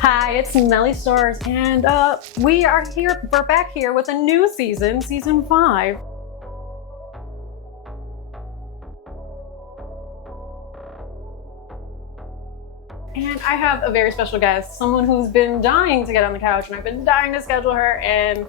Hi, it's Melly Starz, and we're back here with a new season 5. And I have a very special guest, someone who's been dying to get on the couch, and I've been dying to schedule her, and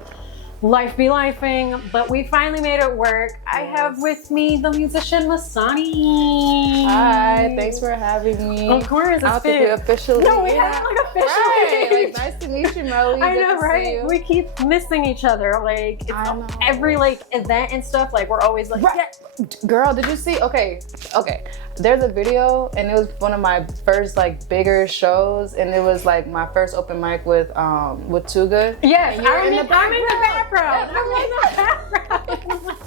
life be lifing, but we finally made it work. I have with me the musician Masani. Hi, thanks for having me. Of course, I don't think we officially. No, we haven't officially. Right. Like, nice to meet you, Melly. I know, right? We keep missing each other. Like, it's every event and stuff. Like, we're always like, right. Yeah. Girl, did you see? Okay. There's a video, and it was one of my first bigger shows, and it was my first open mic with Too Good. Yes, I'm in the background. I'm in the background.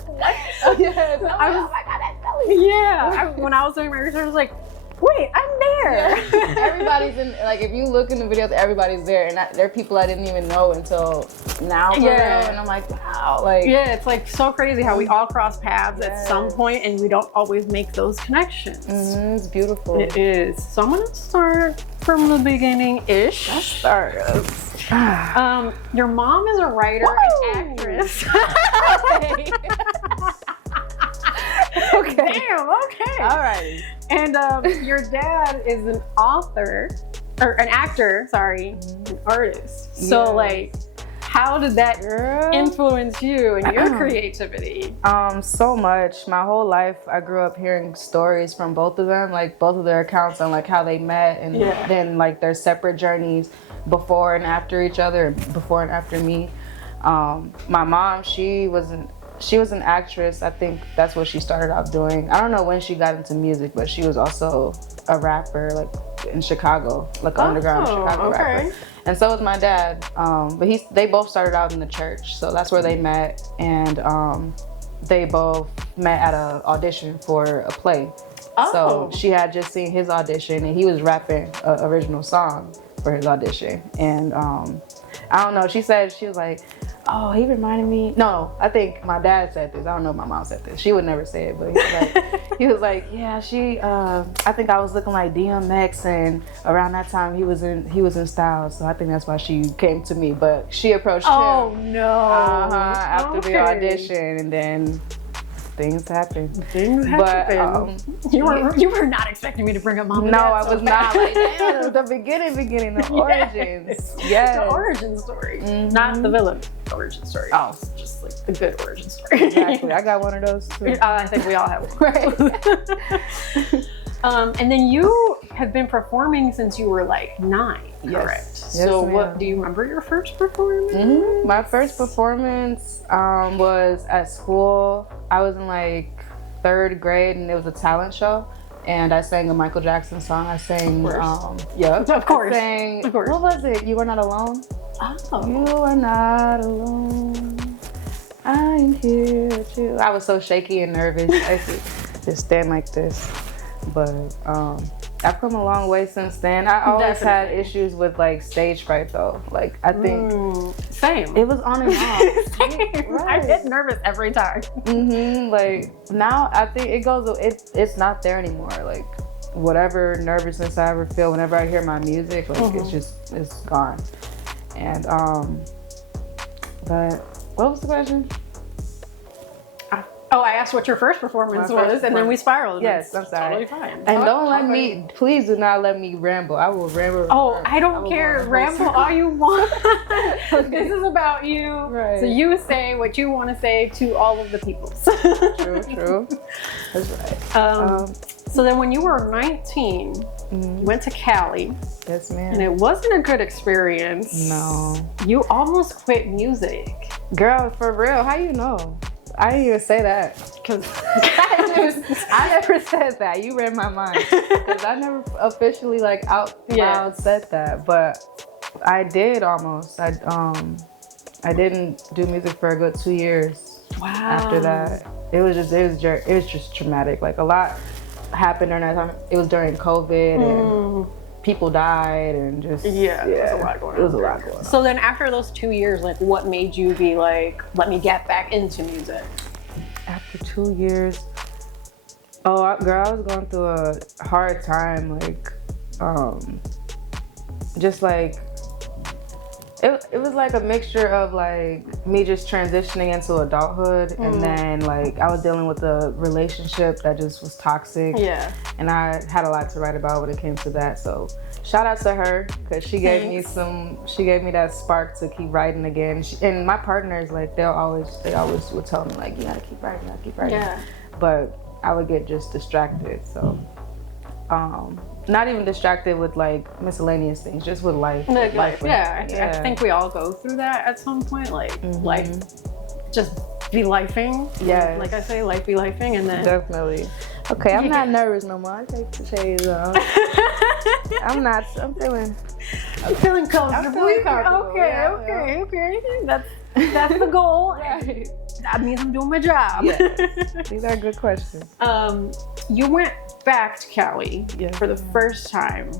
What? Oh, yes. Oh my God, that's Melly. Yeah. When I was doing my research, I was like, wait, I'm there. Yeah. Everybody's in, if you look in the videos, everybody's there. And there are people I didn't even know until now. Yeah. And I'm like, wow. Yeah, it's so crazy how we all cross paths at some point and we don't always make those connections. Mm-hmm. It's beautiful. It is. So I'm going to start from the beginning-ish. Let's start. Your mom is a writer and actress. Okay. Damn, okay. All right. And your dad is an author, or an actor, an artist. So how did that influence you and your creativity? So much. My whole life, I grew up hearing stories from both of them, both of their accounts on how they met and then their separate journeys before and after each other, before and after me. My mom, she was an actress. I think that's what she started out doing. I don't know when she got into music, but she was also a rapper, in Chicago, underground Chicago rapper. And so was my dad. But they both started out in the church, so that's where they met. And they both met at an audition for a play. So she had just seen his audition, and he was rapping an original song for his audition. And I don't know. She was like, oh, he reminded me. No, I think my dad said this. I don't know if my mom said this. She would never say it, but he was like, yeah, I think I was looking like DMX, and around that time he was in style. So I think that's why she came to me. But she approached him. Oh no! After the audition, and then things happened. But you were not expecting me to bring up mom and no, dad. I was not. Damn, the beginning, the origins. Yes. The origin story, not the villain origin story. Oh, just the good origin story. Exactly. I got one of those too. I think we all have one. Right. And then you have been performing since you were 9, correct? Yes, so ma'am. what do you remember your first performance? Mm-hmm. My first performance was at school. I was in 3rd grade, and it was a talent show. And I sang a Michael Jackson song. I sang, Of course. Of course. What was it? You Are Not Alone? Oh. You are not alone. I'm here with you. I was so shaky and nervous. I used to just stand like this. But I've come a long way since then. I always had issues with stage fright though. I think same. it was on and off. Same. Right. I get nervous every time. Now I think it's not there anymore. Whatever nervousness I ever feel whenever I hear my music, it's gone. And but what was the question? Oh, I asked what your first performance was, and then we spiraled. Yes, I'm sorry. Totally fine. And please do not let me ramble. I will ramble. Oh, I don't care. Ramble all you want. This is about you. Right. So you say what you want to say to all of the people. True. That's right. So then when you were 19, you went to Cali. Yes, ma'am. And it wasn't a good experience. No. You almost quit music. Girl, for real, how you know? I didn't even say that. Because I never said that. You read my mind. Because I never officially out loud said that. But I did almost. I didn't do music for a good 2 years. Wow. After that. It was just traumatic. A lot happened during that time. It was during COVID and people died and just it was a lot going on. It was a lot going on. So then after those 2 years, what made you be let me get back into music? After 2 years, girl, I was going through a hard time, just It was like a mixture of like me just transitioning into adulthood, and then like I was dealing with a relationship that just was toxic. Yeah. And I had a lot to write about when it came to that. So shout out to her, because she gave me that spark to keep writing again. And my partners, like they always would tell me like, you gotta keep writing, Yeah. But I would get just distracted. So not even distracted with like miscellaneous things, just with life. Life. Yeah. I think we all go through that at some point. Like life, just be lifing. Yeah. Like I say, life be lifing, and then definitely. Okay, I'm not nervous no more. I take the shades off. I'm feeling comfortable. Okay. That's the goal. Right. That means I'm doing my job. Yes. These are good questions. You went back to Cali for the first time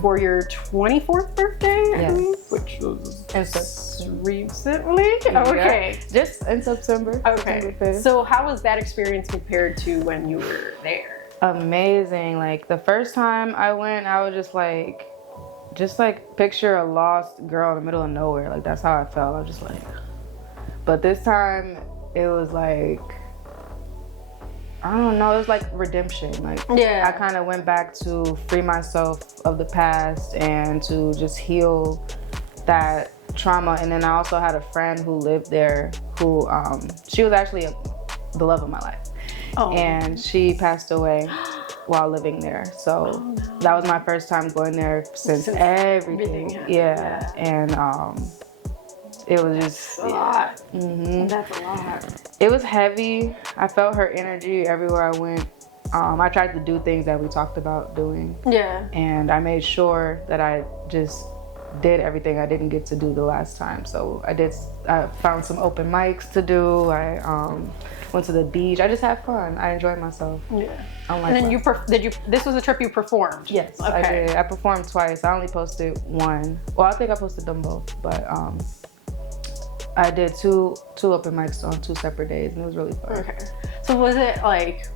for your 24th birthday, I believe, which was recently. Okay. Just in September. Okay. September 5th. So how was that experience compared to when you were there? Amazing. Like the first time I went, I was just like picture a lost girl in the middle of nowhere. Like that's how I felt. I was just like, but this time it was like, I don't know, it was like redemption. Like I kind of went back to free myself of the past and to just heal that trauma. And then I also had a friend who lived there who she was actually the love of my life. And she passed away while living there. So that was my first time going there since everything. Yeah. And it was just a lot. That's a lot. It was heavy. I felt her energy everywhere I went. I tried to do things that we talked about doing. Yeah. And I made sure that I just did everything I didn't get to do the last time. So I found some open mics to do. I went to the beach. I just had fun. I enjoyed myself. Yeah. And then this was a trip you performed? Yes, okay. I did. I performed twice. I only posted one. Well, I think I posted them both, but I did two open mics on 2 separate days, and it was really fun. Okay. So was it like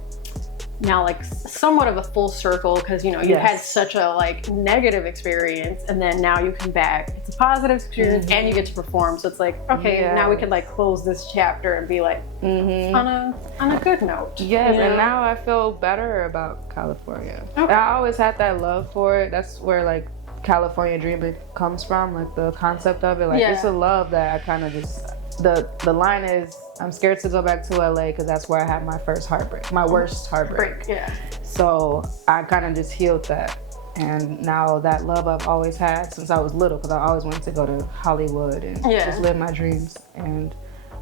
now like somewhat of a full circle, because you had such a like negative experience, and then now you come back, it's a positive experience, and you get to perform, so it's like, okay, now we can like close this chapter and be like on a good note. Yes. And now I feel better about California. Okay. I always had that love for it. That's where like California dreaming comes from, like the concept of it. Like it's a love that I kind of just, the line is, I'm scared to go back to LA because that's where I had my first heartbreak, my worst heartbreak. Yeah. So I kind of just healed that. And now that love I've always had since I was little, because I always wanted to go to Hollywood and just live my dreams. And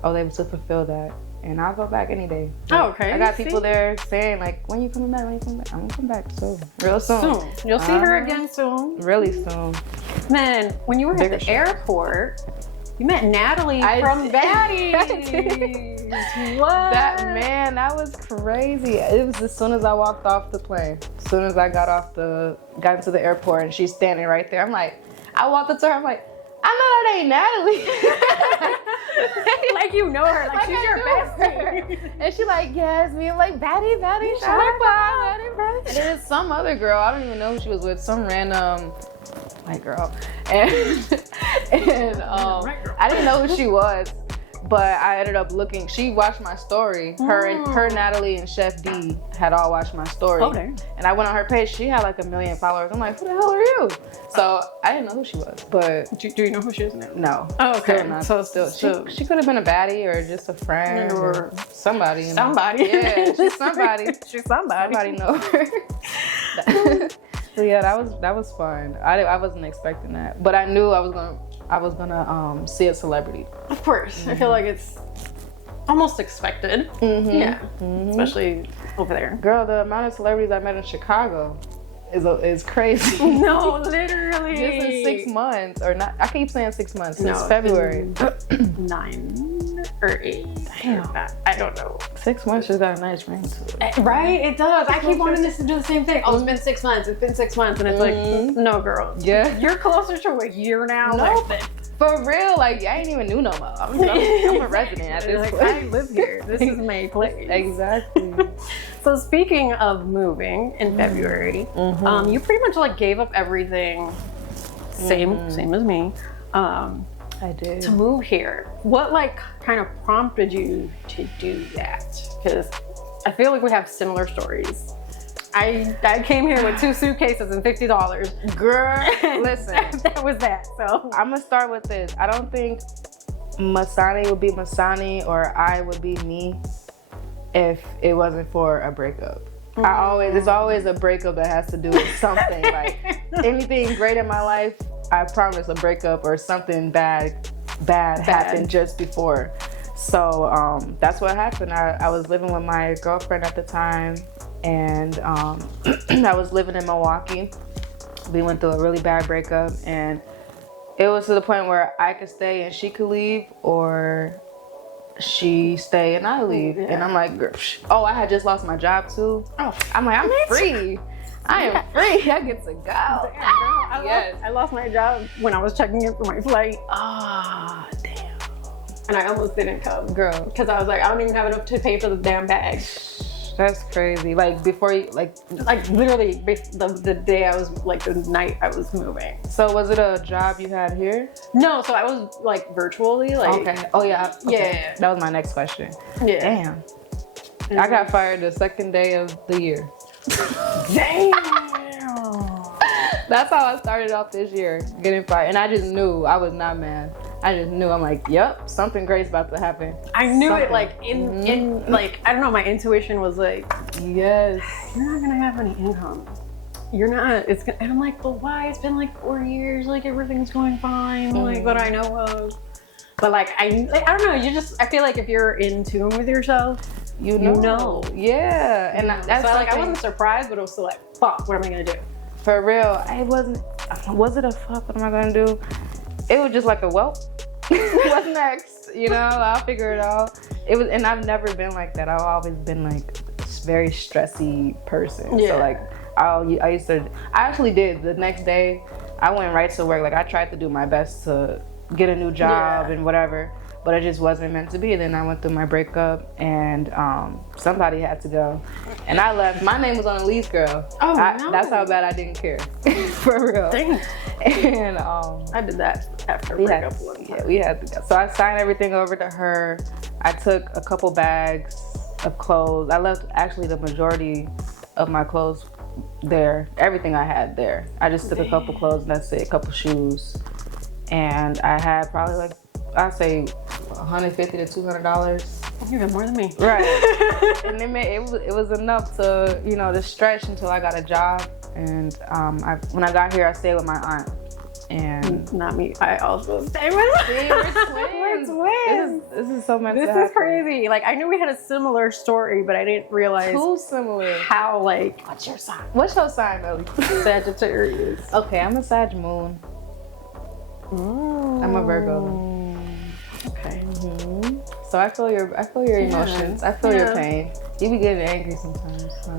I was able to fulfill that. And I'll go back any day. Okay. I got people there saying like, when you coming back? I'm gonna come back soon. Real soon. You'll see her again soon. Really soon. Man, when you were at the airport, you met Natalie from Baddie. What? That was crazy. It was as soon as I walked off the plane. As soon as I got into the airport, and she's standing right there. I'm like, I walked up to her, I'm like, I know that ain't Natalie. Like you know her, like she's your bestie. And she like, yes, me. I'm like, Baddie, Shakur. And there's some other girl, I don't even know who she was with, some random white girl. And I didn't know who she was, but I ended up looking. She watched my story. Her, Natalie, and Chef D had all watched my story. Okay. And I went on her page. She had like 1 million followers. I'm like, who the hell are you? So I didn't know who she was. But do you know who she is now? No. Oh, okay. She could have been a baddie or just a friend or somebody. Somebody. Yeah, she's somebody. She's somebody. Somebody know her. So yeah, that was fun. I wasn't expecting that, but I knew I was gonna see a celebrity. Of course, I feel like it's almost expected. Yeah, especially over there. Girl, the amount of celebrities I met in Chicago is crazy. No, literally. Just in 6 months, or not? I keep saying 6 months. Since February. 9 or 8. Damn, I don't know. 6 months just got a nice ring to it. Right, it does. I keep wanting this to do the same thing. Oh, it's been 6 months. It's been 6 months, and it's like, no, girl. Yeah, you're closer to a year now. No, for real. Like I ain't even new no more. I'm a resident at this point. I live here. This is my place. Exactly. So speaking of moving in February, you pretty much like gave up everything. Same as me. I did. To move here. What like kind of prompted you to do that? Because I feel like we have similar stories. I came here with 2 suitcases and $50. Girl, listen. That was that. So I'm gonna start with this. I don't think Masani would be Masani or I would be me if it wasn't for a breakup. It's always a breakup that has to do with something. Like anything great in my life, I promise a breakup or something bad happened just before. So that's what happened. I was living with my girlfriend at the time, and I was living in Milwaukee. We went through a really bad breakup, and it was to the point where I could stay and she could leave, or she stay and I leave. Yeah. And I'm like, oh, I had just lost my job too. Oh, I'm like, I'm free. I am free. I get to go. I lost my job when I was checking in for my flight. Ah, damn. And I almost didn't come, girl, because I was like, I don't even have enough to pay for the damn bag. That's crazy. Like before you, like literally the day I was, like the night I was moving. So was it a job you had here? No, so I was like virtually, like. Okay. Oh yeah. Okay. Yeah. That was my next question. Yeah. Damn. Mm-hmm. I got fired the second day of the year. Damn. That's how I started off this year, getting fired, and I just knew. I was not mad. I just knew. I'm like, yep, something great's about to happen. I knew it, like in like, I don't know, my intuition was like, yes, you're not gonna have any income. You're not. It's gonna. And I'm like, but why? It's been like 4 years. Like everything's going fine. Like what I know of. But like I don't know. You just. I feel like if you're in tune with yourself, you know. Yeah, and that's so like I wasn't surprised, but it was still like, fuck. What am I gonna do? For real, I wasn't. Was it a fuck? What am I gonna do? It was just like a well. What's next? You know, I'll figure it out. It was, and I've never been like that. I've always been like a very stressy person. Yeah. So like, I actually did the next day. I went right to work. Like I tried to do my best to get a new job and whatever, but it just wasn't meant to be. Then I went through my breakup, and somebody had to go, and I left. My name was on the lease, girl. Oh, no. That's how bad I didn't care. For real. Dang. And I did that after a breakup one time. Yeah, we had to go. So I signed everything over to her. I took a couple bags of clothes. I left actually the majority of my clothes there. Everything I had there. I just took a couple clothes, and that's it. A couple shoes, and I had probably like, I'd say $150 to $200. Even more than me. Right. And it was enough to, you know, to stretch until I got a job. And when I got here, I stayed with my aunt. And not me. I also stayed with her. We're twins. This is so much. This is crazy. Like I knew we had a similar story, but I didn't realize too similar. How like? What's your sign? What's your sign, Melly? Sagittarius. Okay, I'm a Sag moon. I'm a Virgo. Okay. Mm-hmm. So I feel your emotions. I feel your pain. You be getting angry sometimes. So.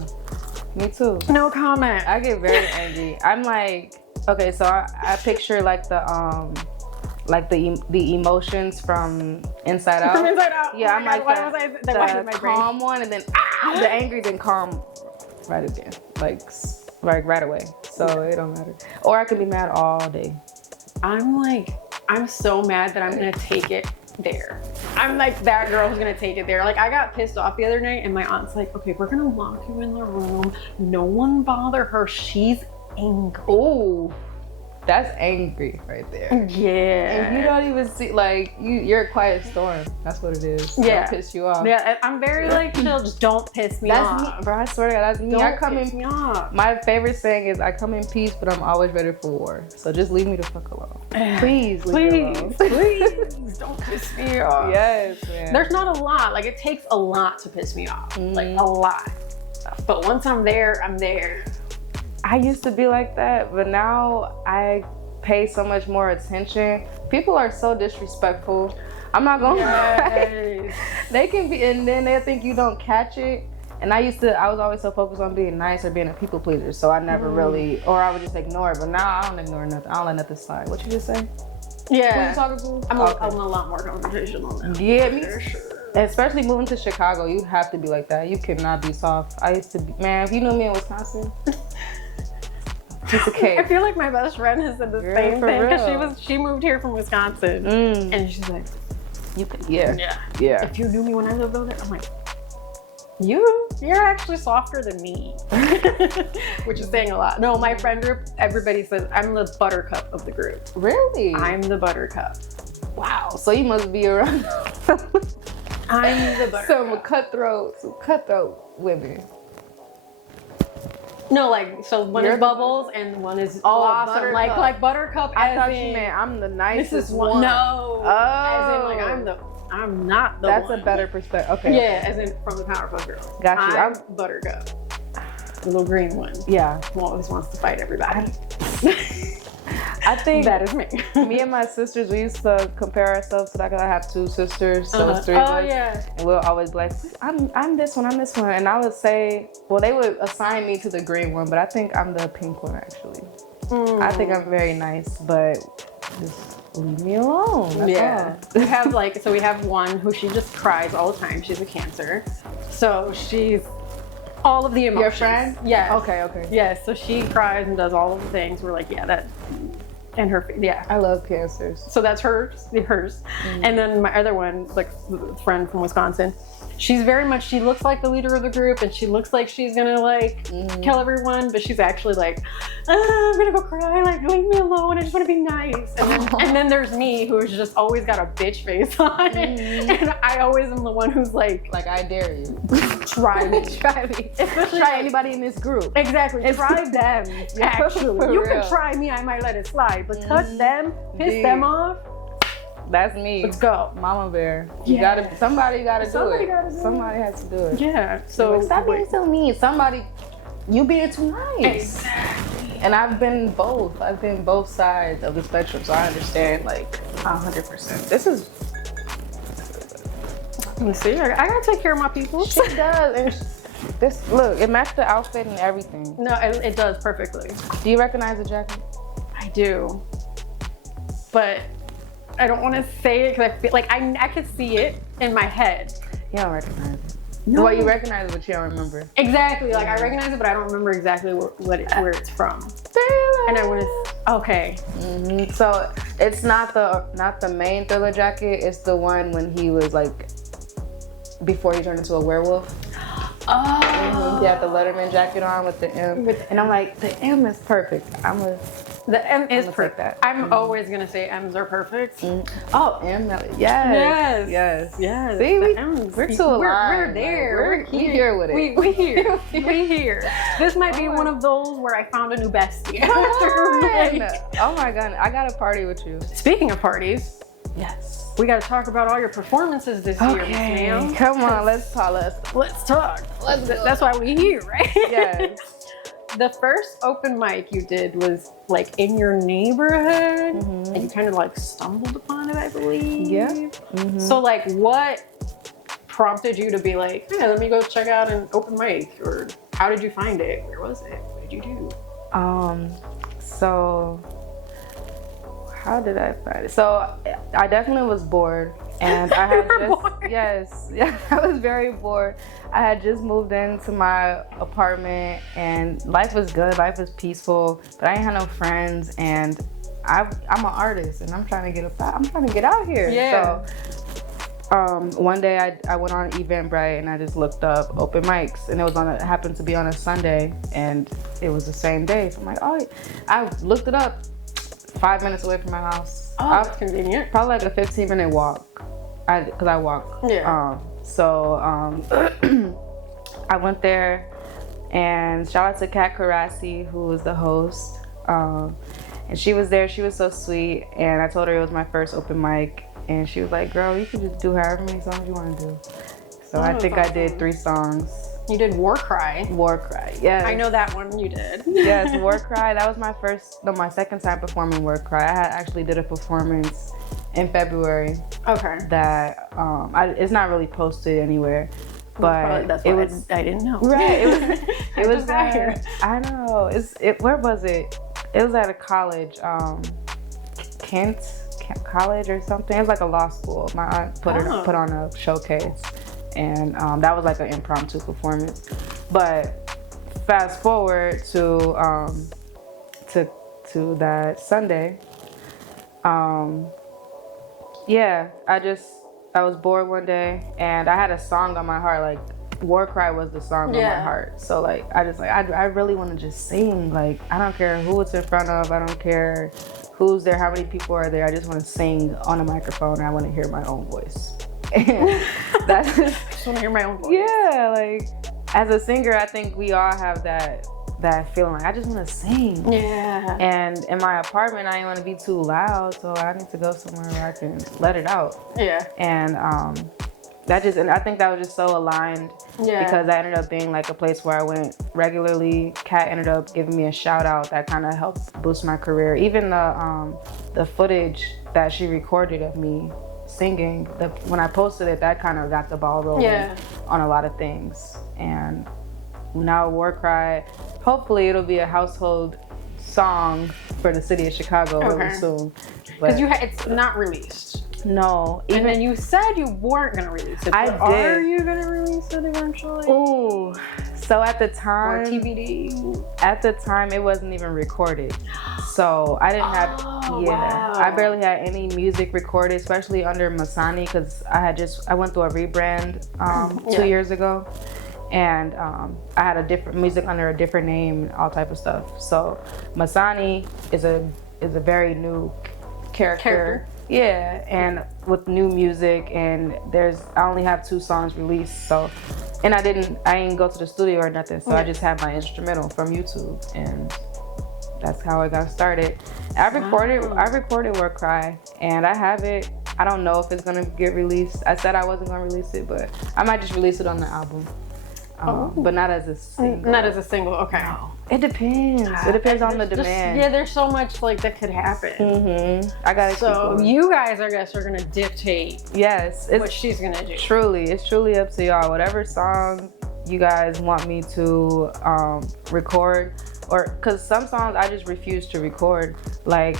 Me too. No comment. I get very angry. I'm like, okay, so I picture like the emotions from Inside Out. From Inside Out. Yeah, I'm like the calm one, and then the angry, then calm right again, like right away. So it don't matter. Or I can be mad all day. I'm so mad that I'm gonna take it there. I'm like that girl who's gonna take it there. Like I got pissed off the other night, and my aunt's like, okay, we're gonna lock you in the room. No one bother her. She's angry. Ooh, that's angry right there. Yeah. And you don't even see, like, you're a quiet storm. That's what it is. Yeah. Don't piss you off. Yeah, I'm very like chill. Just don't piss me off. That's me, bro. I swear to God, that's me. Don't piss me off. My favorite saying is, I come in peace, but I'm always ready for war. So just leave me the fuck alone. Please, please, don't piss me off. Yes, man. There's not a lot. Like it takes a lot to piss me off. Like a lot. But once I'm there, I'm there. I used to be like that, but now I pay so much more attention. People are so disrespectful. I'm not gonna lie. They can be, and then they think you don't catch it. And I was always so focused on being nice or being a people pleaser, so I never really, or I would just ignore it. But now I don't ignore nothing. I don't let nothing slide. What you just say? Yeah. Who you talking to? I'm a lot more conversational now. Yeah, me too. Especially moving to Chicago, you have to be like that. You cannot be soft. I used to be, man, if you knew me in Wisconsin. piece of cake. I feel like my best friend has said the Girl, same for thing because real. she moved here from Wisconsin, and she's like, Yeah. if you knew me when I lived over there, I'm like, you're actually softer than me, which is saying a lot. No, my friend group, everybody says I'm the buttercup of the group. Really? I'm the buttercup. Wow. So you must be around I'm the buttercup. some cutthroat women. No, like, so one You're is Bubbles and one is Oh, Blossom. Buttercup. Like Buttercup. I as thought in, you meant I'm the this nicest is one. No. Oh. As in, like, I'm not the That's one. a better perspective. Okay. Yeah, as in from the Powerpuff Girls. Got you. I'm Buttercup. The little green one. Yeah. Who always wants to fight everybody. I think That is me. me and my sisters, we used to compare ourselves to that because I have two sisters, so it's three of us. Yeah. And we'll always be like, I'm this one, I'm this one. And I would say, well, they would assign me to the green one, but I think I'm the pink one actually. I think I'm very nice, but just leave me alone. That's all. We have one who she just cries all the time. She's a Cancer. So she's all of the emotions. Your friend? Yeah. Okay. Yes, so she cries and does all of the things. We're like, yeah, that, and her, yeah. I love Cancers. So that's hers. And then my other one, like friend from Wisconsin, she's very much, she looks like the leader of the group and she looks like she's gonna like kill everyone, but she's actually like, I'm gonna go cry, like leave me alone, I just wanna be nice. And then there's me who's just always got a bitch face on and I always am the one who's like I dare you. try me. Try me. Try anybody in this group. Exactly. Try them. Actually, For you real. can try me. I might let it slide, but touch them, piss them off. That's me. Let's go, Mama Bear. Yeah. Somebody gotta do it. Somebody gotta do it. Somebody has to do it. Yeah. So Stop being so mean. Somebody, you being too nice. Exactly. And I've been both. I've been both sides of the spectrum, so I understand 100%. This is. Let's see. I gotta take care of my people. She does. And look, it matched the outfit and everything. No, it does perfectly. Do you recognize the jacket? I do, but I don't want to say it because I feel like I could see it in my head. You don't recognize it. No. Well, you recognize it, but you don't remember. Exactly. Like I recognize it, but I don't remember exactly where it's from. And I want to. Okay. Mm-hmm. So it's not the main Thriller jacket. It's the one when he was like before he turned into a werewolf. Oh. He had the Letterman jacket on with the M, and I'm like, the M is perfect. The M is perfect. That. I'm always gonna say M's are perfect. Oh, M, yes. See, we're too aligned. We're there. We here with it. We here. We here. This might be one of those where I found a new bestie. Oh my god, I got a party with you. Speaking of parties, yes. we got to talk about all your performances this year, Miss Nail. Come on, let's talk. That's why we here, right? Yes. The first open mic you did was like in your neighborhood, and you kind of like stumbled upon it, I believe. Yeah. So like, what prompted you to be like, hey, let me go check out an open mic, or how did you find it? Where was it? What did you do? So how did I find it? So I definitely was bored, and I had I was very bored. I had just moved into my apartment, and life was good. Life was peaceful, but I didn't have no friends, and I'm an artist, and I'm trying to get out here. Yeah. So one day I went on Eventbrite and I just looked up open mics, and it happened to be on a Sunday, and it was the same day. So I'm like, oh, I looked it up. 5 minutes away from my house. Oh, that's convenient. Probably like a 15-minute walk. Because I walk. Yeah. I went there, and shout out to Kat Karasi, who was the host. And she was there. She was so sweet. And I told her it was my first open mic. And she was like, girl, you can just do however many songs you want to do. So I think I did 3 songs. You did War Cry. War Cry, yes. I know that one you did. Yes, War Cry. That was my second time performing War Cry. I actually did a performance in February. Okay. That it's not really posted anywhere, but that's why I didn't know. Right. It was here. I know. Where was it? It was at a college, Kent College or something. It was like a law school. My aunt put on a showcase. And that was like an impromptu performance. But fast forward to to that Sunday. I was bored one day and I had a song on my heart. Like, War Cry was the song on my heart. So like, I really want to just sing. Like, I don't care who it's in front of. I don't care who's there, how many people are there. I just want to sing on a microphone. And I want to hear my own voice. And that's just want to hear my own voice. Yeah, like as a singer, I think we all have that feeling. Like, I just want to sing. Yeah. And in my apartment, I didn't want to be too loud, so I need to go somewhere where I can let it out. Yeah. And I think that was just so aligned. Yeah. Because that ended up being like a place where I went regularly. Kat ended up giving me a shout out that kind of helped boost my career. Even the footage that she recorded of me singing, when I posted it, that kind of got the ball rolling on a lot of things. And now War Cry, hopefully it'll be a household song for the city of Chicago really soon. Because it's not released. No. And then you said you weren't going to release it. Are you going to release it eventually? Ooh. So at the time... Or TBD? At the time, it wasn't even recorded. So I didn't have... Wow. I barely had any music recorded, especially under Masani, because I went through a rebrand 2 years ago. And I had a different music under a different name and all type of stuff. So Masani is a very new character. Yeah, and with new music, and I only have 2 songs released. So, and I didn't go to the studio or nothing. So I just had my instrumental from YouTube, and that's how I got started. I recorded War Cry, and I have it. I don't know if it's gonna get released. I said I wasn't gonna release it, but I might just release it on the album. But not as a single. Not as a single, okay. No. It depends. It depends on the demand. There's so much like that could happen. Mm-hmm. I gotta keep going. You guys, I guess, are gonna dictate what she's gonna do. It's truly up to y'all. Whatever song you guys want me to record, or because some songs I just refuse to record, like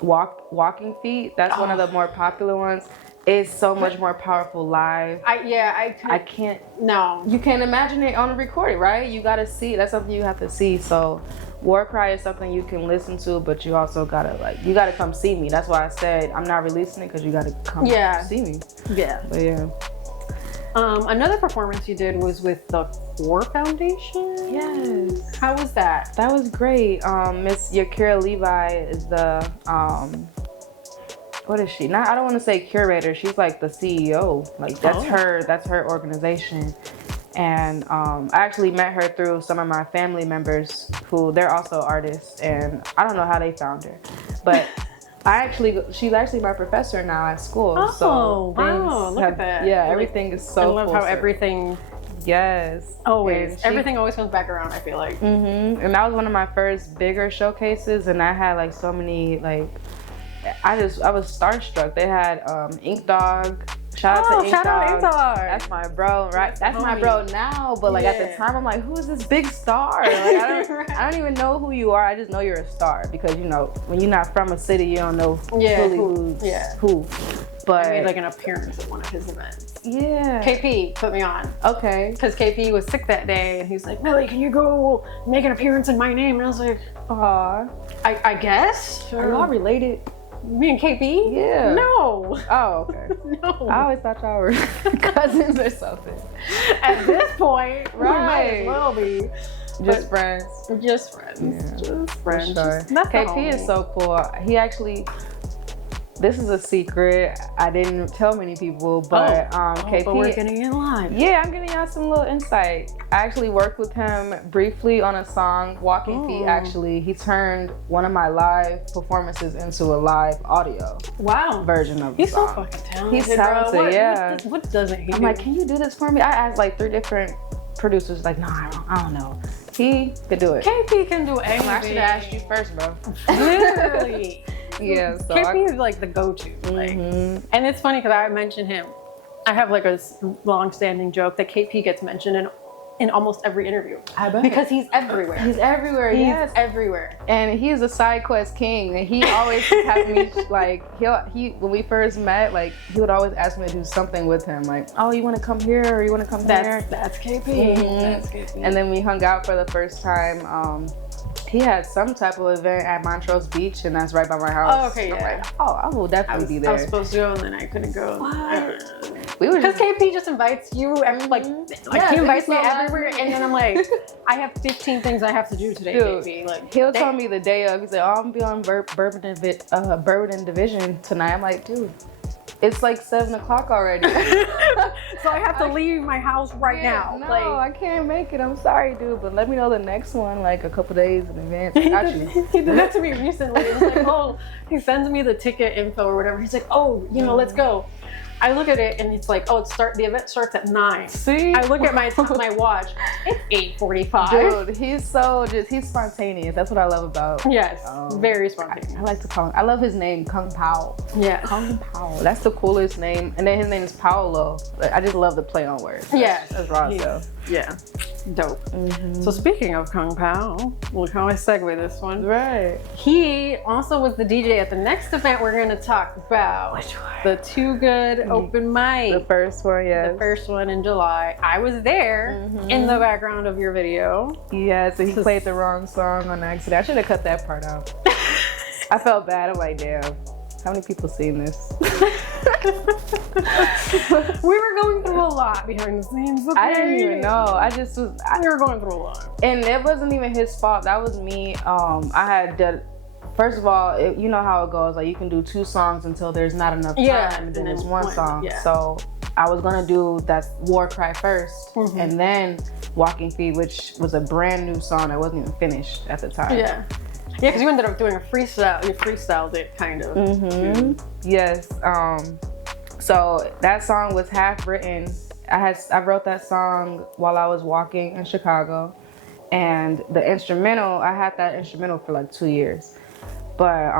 Walking Feet. That's one of the more popular ones. It's so much more powerful live. I can't. No. You can't imagine it on a recording, right? You gotta see. That's something you have to see. So, War Cry is something you can listen to, but you also gotta come see me. That's why I said I'm not releasing it, because you gotta come see me. Yeah. But yeah. Another performance you did was with the Core Foundation. Yes. How was that? That was great. Miss Yakira Levi is the what is she? I don't want to say curator. She's like the CEO. Like that's her organization. And I actually met her through some of my family members who they're also artists, and I don't know how they found her, but she's actually my professor now at school. Oh, so wow! Look at that. Yeah, everything is so. I love how everything. Yes. Always. Everything always comes back around, I feel like. Mm-hmm. And that was one of my first bigger showcases, and I had like so many like. I was starstruck. They had Ink Dog. Shout out to Ink Dog. That's my bro, right? That's my bro now. But like at the time, I'm like, who is this big star? Like I don't even know who you are. I just know you're a star because when you're not from a city, you don't know who. But I made like an appearance at one of his events. Yeah. KP put me on. Okay. Because KP was sick that day, and he's like, Melly, can you go make an appearance in my name? And I was like, aw. I guess. Are y'all related? Me and KP? Yeah. No. Oh, okay. No. I always thought y'all were cousins or something. At this point, right. We might as well be. Just friends. Just friends. Yeah. Just friends. Sure. KP is so cool. He actually, this is a secret. I didn't tell many people, but KP. But we're getting in line. Yeah, I'm giving y'all some little insight. I actually worked with him briefly on a song, Walking Feet. Actually, he turned one of my live performances into a live audio version of the song. He's so fucking talented. He's talented, yeah. What doesn't he do? I'm like, can you do this for me? I asked like 3 different producers, like, no, I don't know. He could do it. KP can do anything. I should have asked you first, bro. Literally. Yeah, so KP is like the go-to. And it's funny because I mentioned him. I have like a long-standing joke that KP gets mentioned in almost every interview. I bet. Because he's everywhere. He's everywhere, He's everywhere. And he's a side quest king. And he always have me like, he when we first met, like he would always ask me to do something with him. Like, oh, you want to come here or you want to come there? That's KP. That's KP. And then we hung out for the first time. he had some type of event at Montrose Beach, and that's right by my house. Oh, okay, yeah. Like, oh, I will definitely be there. I was supposed to go, and then I couldn't go. We were because KP just invites you, like he invites me everywhere, and then I'm like, I have 15 things I have to do today, dude, KP. Like he'll tell me the day of. He's like, oh, I'm gonna be on Bourbon Division tonight. I'm like, dude, it's like 7 o'clock already. So I have to leave my house right now. No, like, I can't make it. I'm sorry, dude, but let me know the next one like a couple days in advance. He did that to me recently. It was like, oh, he sends me the ticket info or whatever. He's like, oh, let's go. I look at it and it's like, oh, the event starts at 9. See? I look at my watch. It's 8:45. Dude, he's spontaneous. That's what I love about. Yes, very spontaneous. I like to call him. I love his name, Kung Pao. Yeah, Kung Pao. That's the coolest name. And then his name is Paolo. I just love the play on words. Yeah, that's raw stuff. Yeah, dope. So speaking of Kung Pao, look how I segue this one. Right. He also was the DJ at the next event we're going to talk about. Which one? The Too Good open mic. The first one, yes. The first one in July. I was there in the background of your video. Yeah, so he played the wrong song on accident. I should have cut that part out. I felt bad. I'm like, damn. How many people seen this? We were going through a lot behind the scenes. Okay? I didn't even know. We were going through a lot. And it wasn't even his fault. That was me. I had done, first of all, you know how it goes. Like, you can do 2 songs until there's not enough time. And then it's one song. Yeah. So I was going to do that War Cry first. And then Walking Feet, which was a brand new song that wasn't even finished at the time. Yeah. Yeah, because you ended up doing a freestyle. You freestyled it, kind of. Yes. So that song was half written. I wrote that song while I was walking in Chicago, and the instrumental. I had that instrumental for like 2 years, but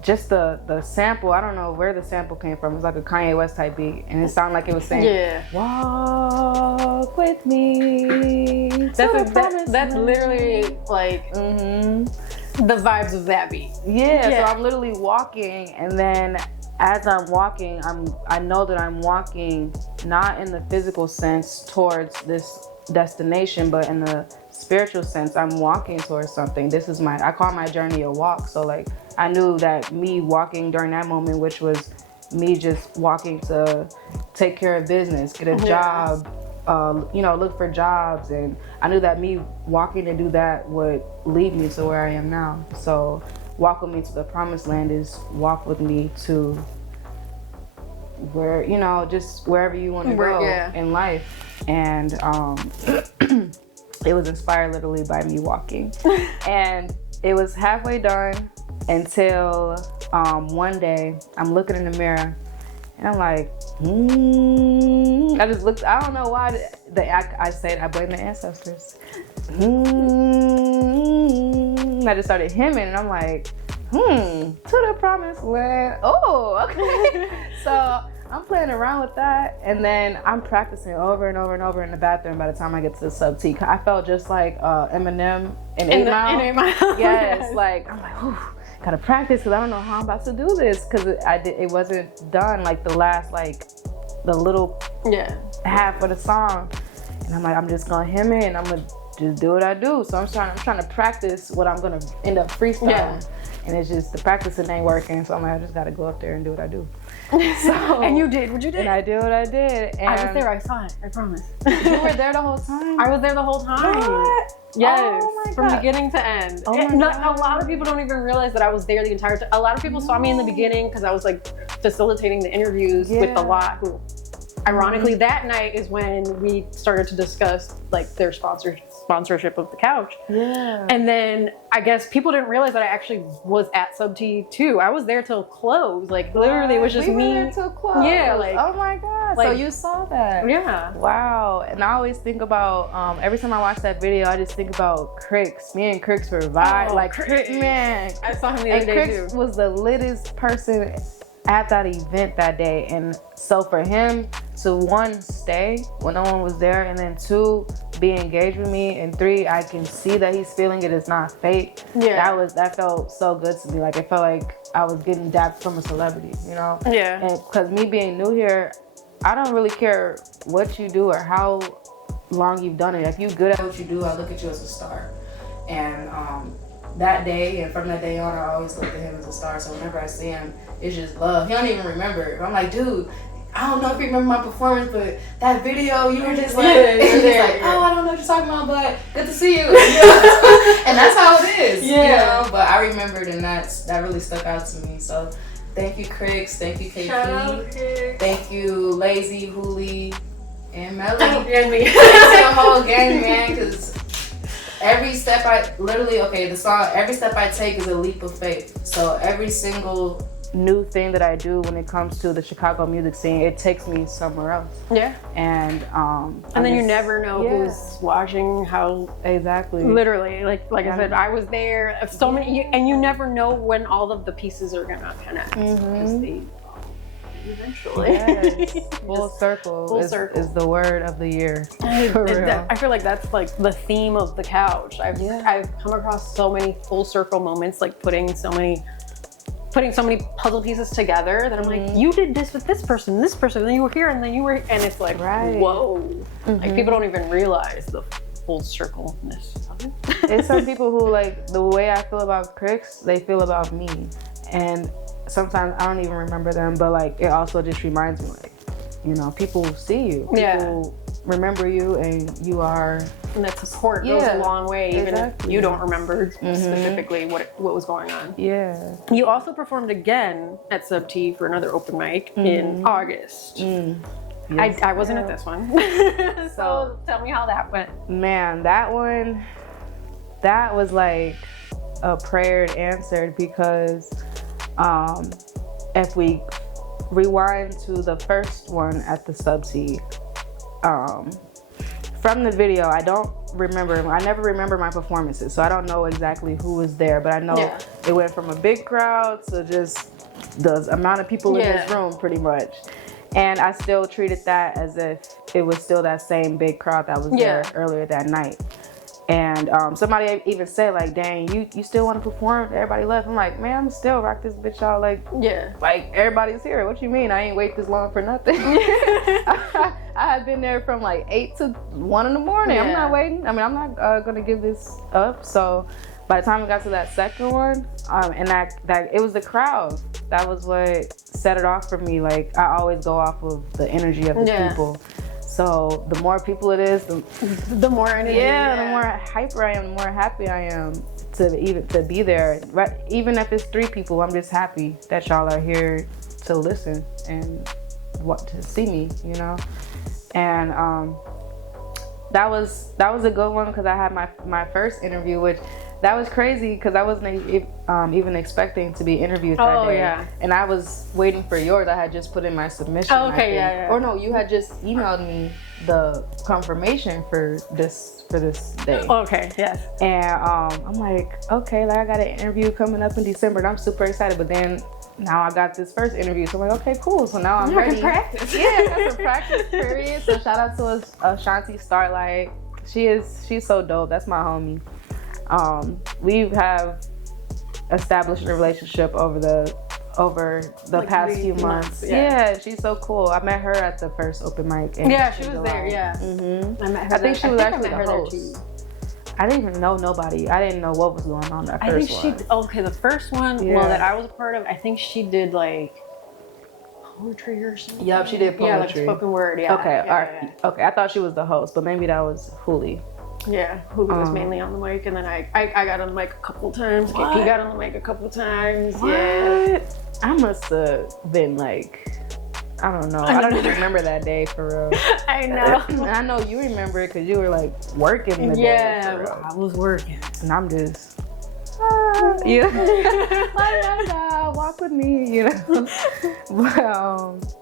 just the sample. I don't know where the sample came from. It was like a Kanye West type beat, and it sounded like it was saying, "Walk with me." That's literally like the vibes of that beat. Yeah. So I'm literally walking, and then as I'm walking, I know that I'm walking not in the physical sense towards this destination, but in the spiritual sense. I'm walking towards something. I call my journey a walk. So like, I knew that me walking during that moment, which was me just walking to take care of business, get a job, look for jobs. And I knew that me walking to do that would lead me to where I am now. So walk with me to the promised land is walk with me to where, just wherever you want to go in life. And it was inspired literally by me walking. And it was halfway done until one day I'm looking in the mirror and I'm like, I just looked. I don't know why I said I blame the ancestors. I just started hemming and I'm like, to the promised land. Oh, okay. So I'm playing around with that, and then I'm practicing over and over and over in the bathroom by the time I get to the sub T. I felt just like Eminem in 8 Mile. Yes, like I'm like, gotta practice because I don't know how I'm about to do this because it wasn't done like the last the little half of the song, and I'm like, I'm just gonna hem it and I'm gonna just do what I do. So I'm trying to practice what I'm gonna end up freestyling, and it's just the practicing ain't working. So I'm like, I just gotta go up there and do what I do. So, and you did what you did. And I did what I did. And I was there. I saw it. I promise. You were there the whole time? I was there the whole time. What? Yes. Oh my from God. beginning to end. Oh my God. A lot of people don't even realize that I was there the entire time. A lot of people saw me in the beginning because I was like facilitating the interviews with the lot who, ironically, that night is when we started to discuss like their sponsorship of the couch. Yeah. And then I guess people didn't realize that I actually was at Sub T too. I was there till close. Like literally it was just we me. Were there till close. Yeah, like, oh my God. So you saw that. Yeah. Wow. And I always think about every time I watch that video, I just think about Crix. Me and Crix were vibing. Like Crix, man. I saw him the other day Crix was the littest person at that event that day. And so for him to 1, stay when no one was there, and then 2, be engaged with me, and 3, I can see that he's feeling it. It's not fake. Yeah. That felt so good to me. Like it felt like I was getting dapped from a celebrity, Yeah. And because me being new here, I don't really care what you do or how long you've done it. If you're good at what you do, I look at you as a star. And that day and from that day on, I always looked at him as a star. So whenever I see him, it's just love. He don't even remember. I'm like, dude, I don't know if you remember my performance, but that video, you were just like, he's like, oh, I don't know what you're talking about, but good to see you. And that's how it is. You know? But I remembered, and that really stuck out to me. So thank you, Cricks. Thank you, KP. Shout out, thank you, Lazy, Hooli, and Melly. And me. Thanks to the whole gang, man, because every step the song, every step I take is a leap of faith. So every single new thing that I do when it comes to the Chicago music scene, it takes me somewhere else. Yeah. And then you never know who's watching, how exactly. Literally, like I said, I was there. So many, and you never know when all of the pieces are gonna connect. Because they eventually. Yes. Full circle is the word of the year. I feel like that's like the theme of the couch. I've come across so many full circle moments, like putting so many puzzle pieces together that I'm like, you did this with this person, and then you were here, and then you were, and it's like, whoa. Like people don't even realize the full circleness of it. It's some people who, like, the way I feel about Cricks, they feel about me. And sometimes I don't even remember them, but like it also just reminds me, like, you know, people see you. People remember you, and you are. And that support goes a long way, even if you don't remember specifically what was going on. Yeah. You also performed again at Sub T for another open mic in August. Yes. I wasn't at this one. So tell me how that went. Man, that one, that was like a prayer answered, because if we rewind to the first one at the Sub T, from the video, I never remember my performances, so I don't know exactly who was there, but I know it went from a big crowd to just the amount of people in this room, pretty much. And I still treated that as if it was still that same big crowd that was there earlier that night. And somebody even said, like, dang, you still want to perform? Everybody left. I'm like, man, I'm still rock this bitch out. Like, like, everybody's here. What you mean? I ain't wait this long for nothing. I had been there from like 8 to 1 in the morning. I'm not waiting. I mean, I'm not going to give this up. So by the time we got to that second one, and that it was the crowd. That was what set it off for me. Like, I always go off of the energy of the people. So the more people it is, the more energy. The more hyper I am, the more happy I am to be there. Right? Even if it's 3 people, I'm just happy that y'all are here to listen and to see me, you know. And that was a good one, because I had my first interview, which that was crazy, because I wasn't even expecting to be interviewed that day. And I was waiting for yours. I had just put in my submission. Or no, you had just emailed me the confirmation for this day. And I'm like, okay, like I got an interview coming up in December, and I'm super excited. But then now I got this first interview, so I'm like, okay, cool. So now I'm ready. Practice. I got some practice period. So shout out to Ashanti Starlight. She's so dope. That's my homie. We have established a relationship over the like past few months. She's so cool. I met her at the first open mic. She was there. I met her. I think she was actually the host. I didn't even know nobody. I didn't know what was going on that first one. The first one, that I was a part of, I think she did like poetry or something. Yep, she did poetry. Yeah, like spoken word. Okay, okay. I thought she was the host, but maybe that was Hooli. Yeah, Hooli was mainly on the mic, and then I got on the mic a couple times. KP got on the mic a couple times. What? Yeah. I must have been like, I don't know. I don't even remember that day for real. I know. I know you remember it because you were like working the day. Yeah, I was working. And I'm just, walk with me, you know. But,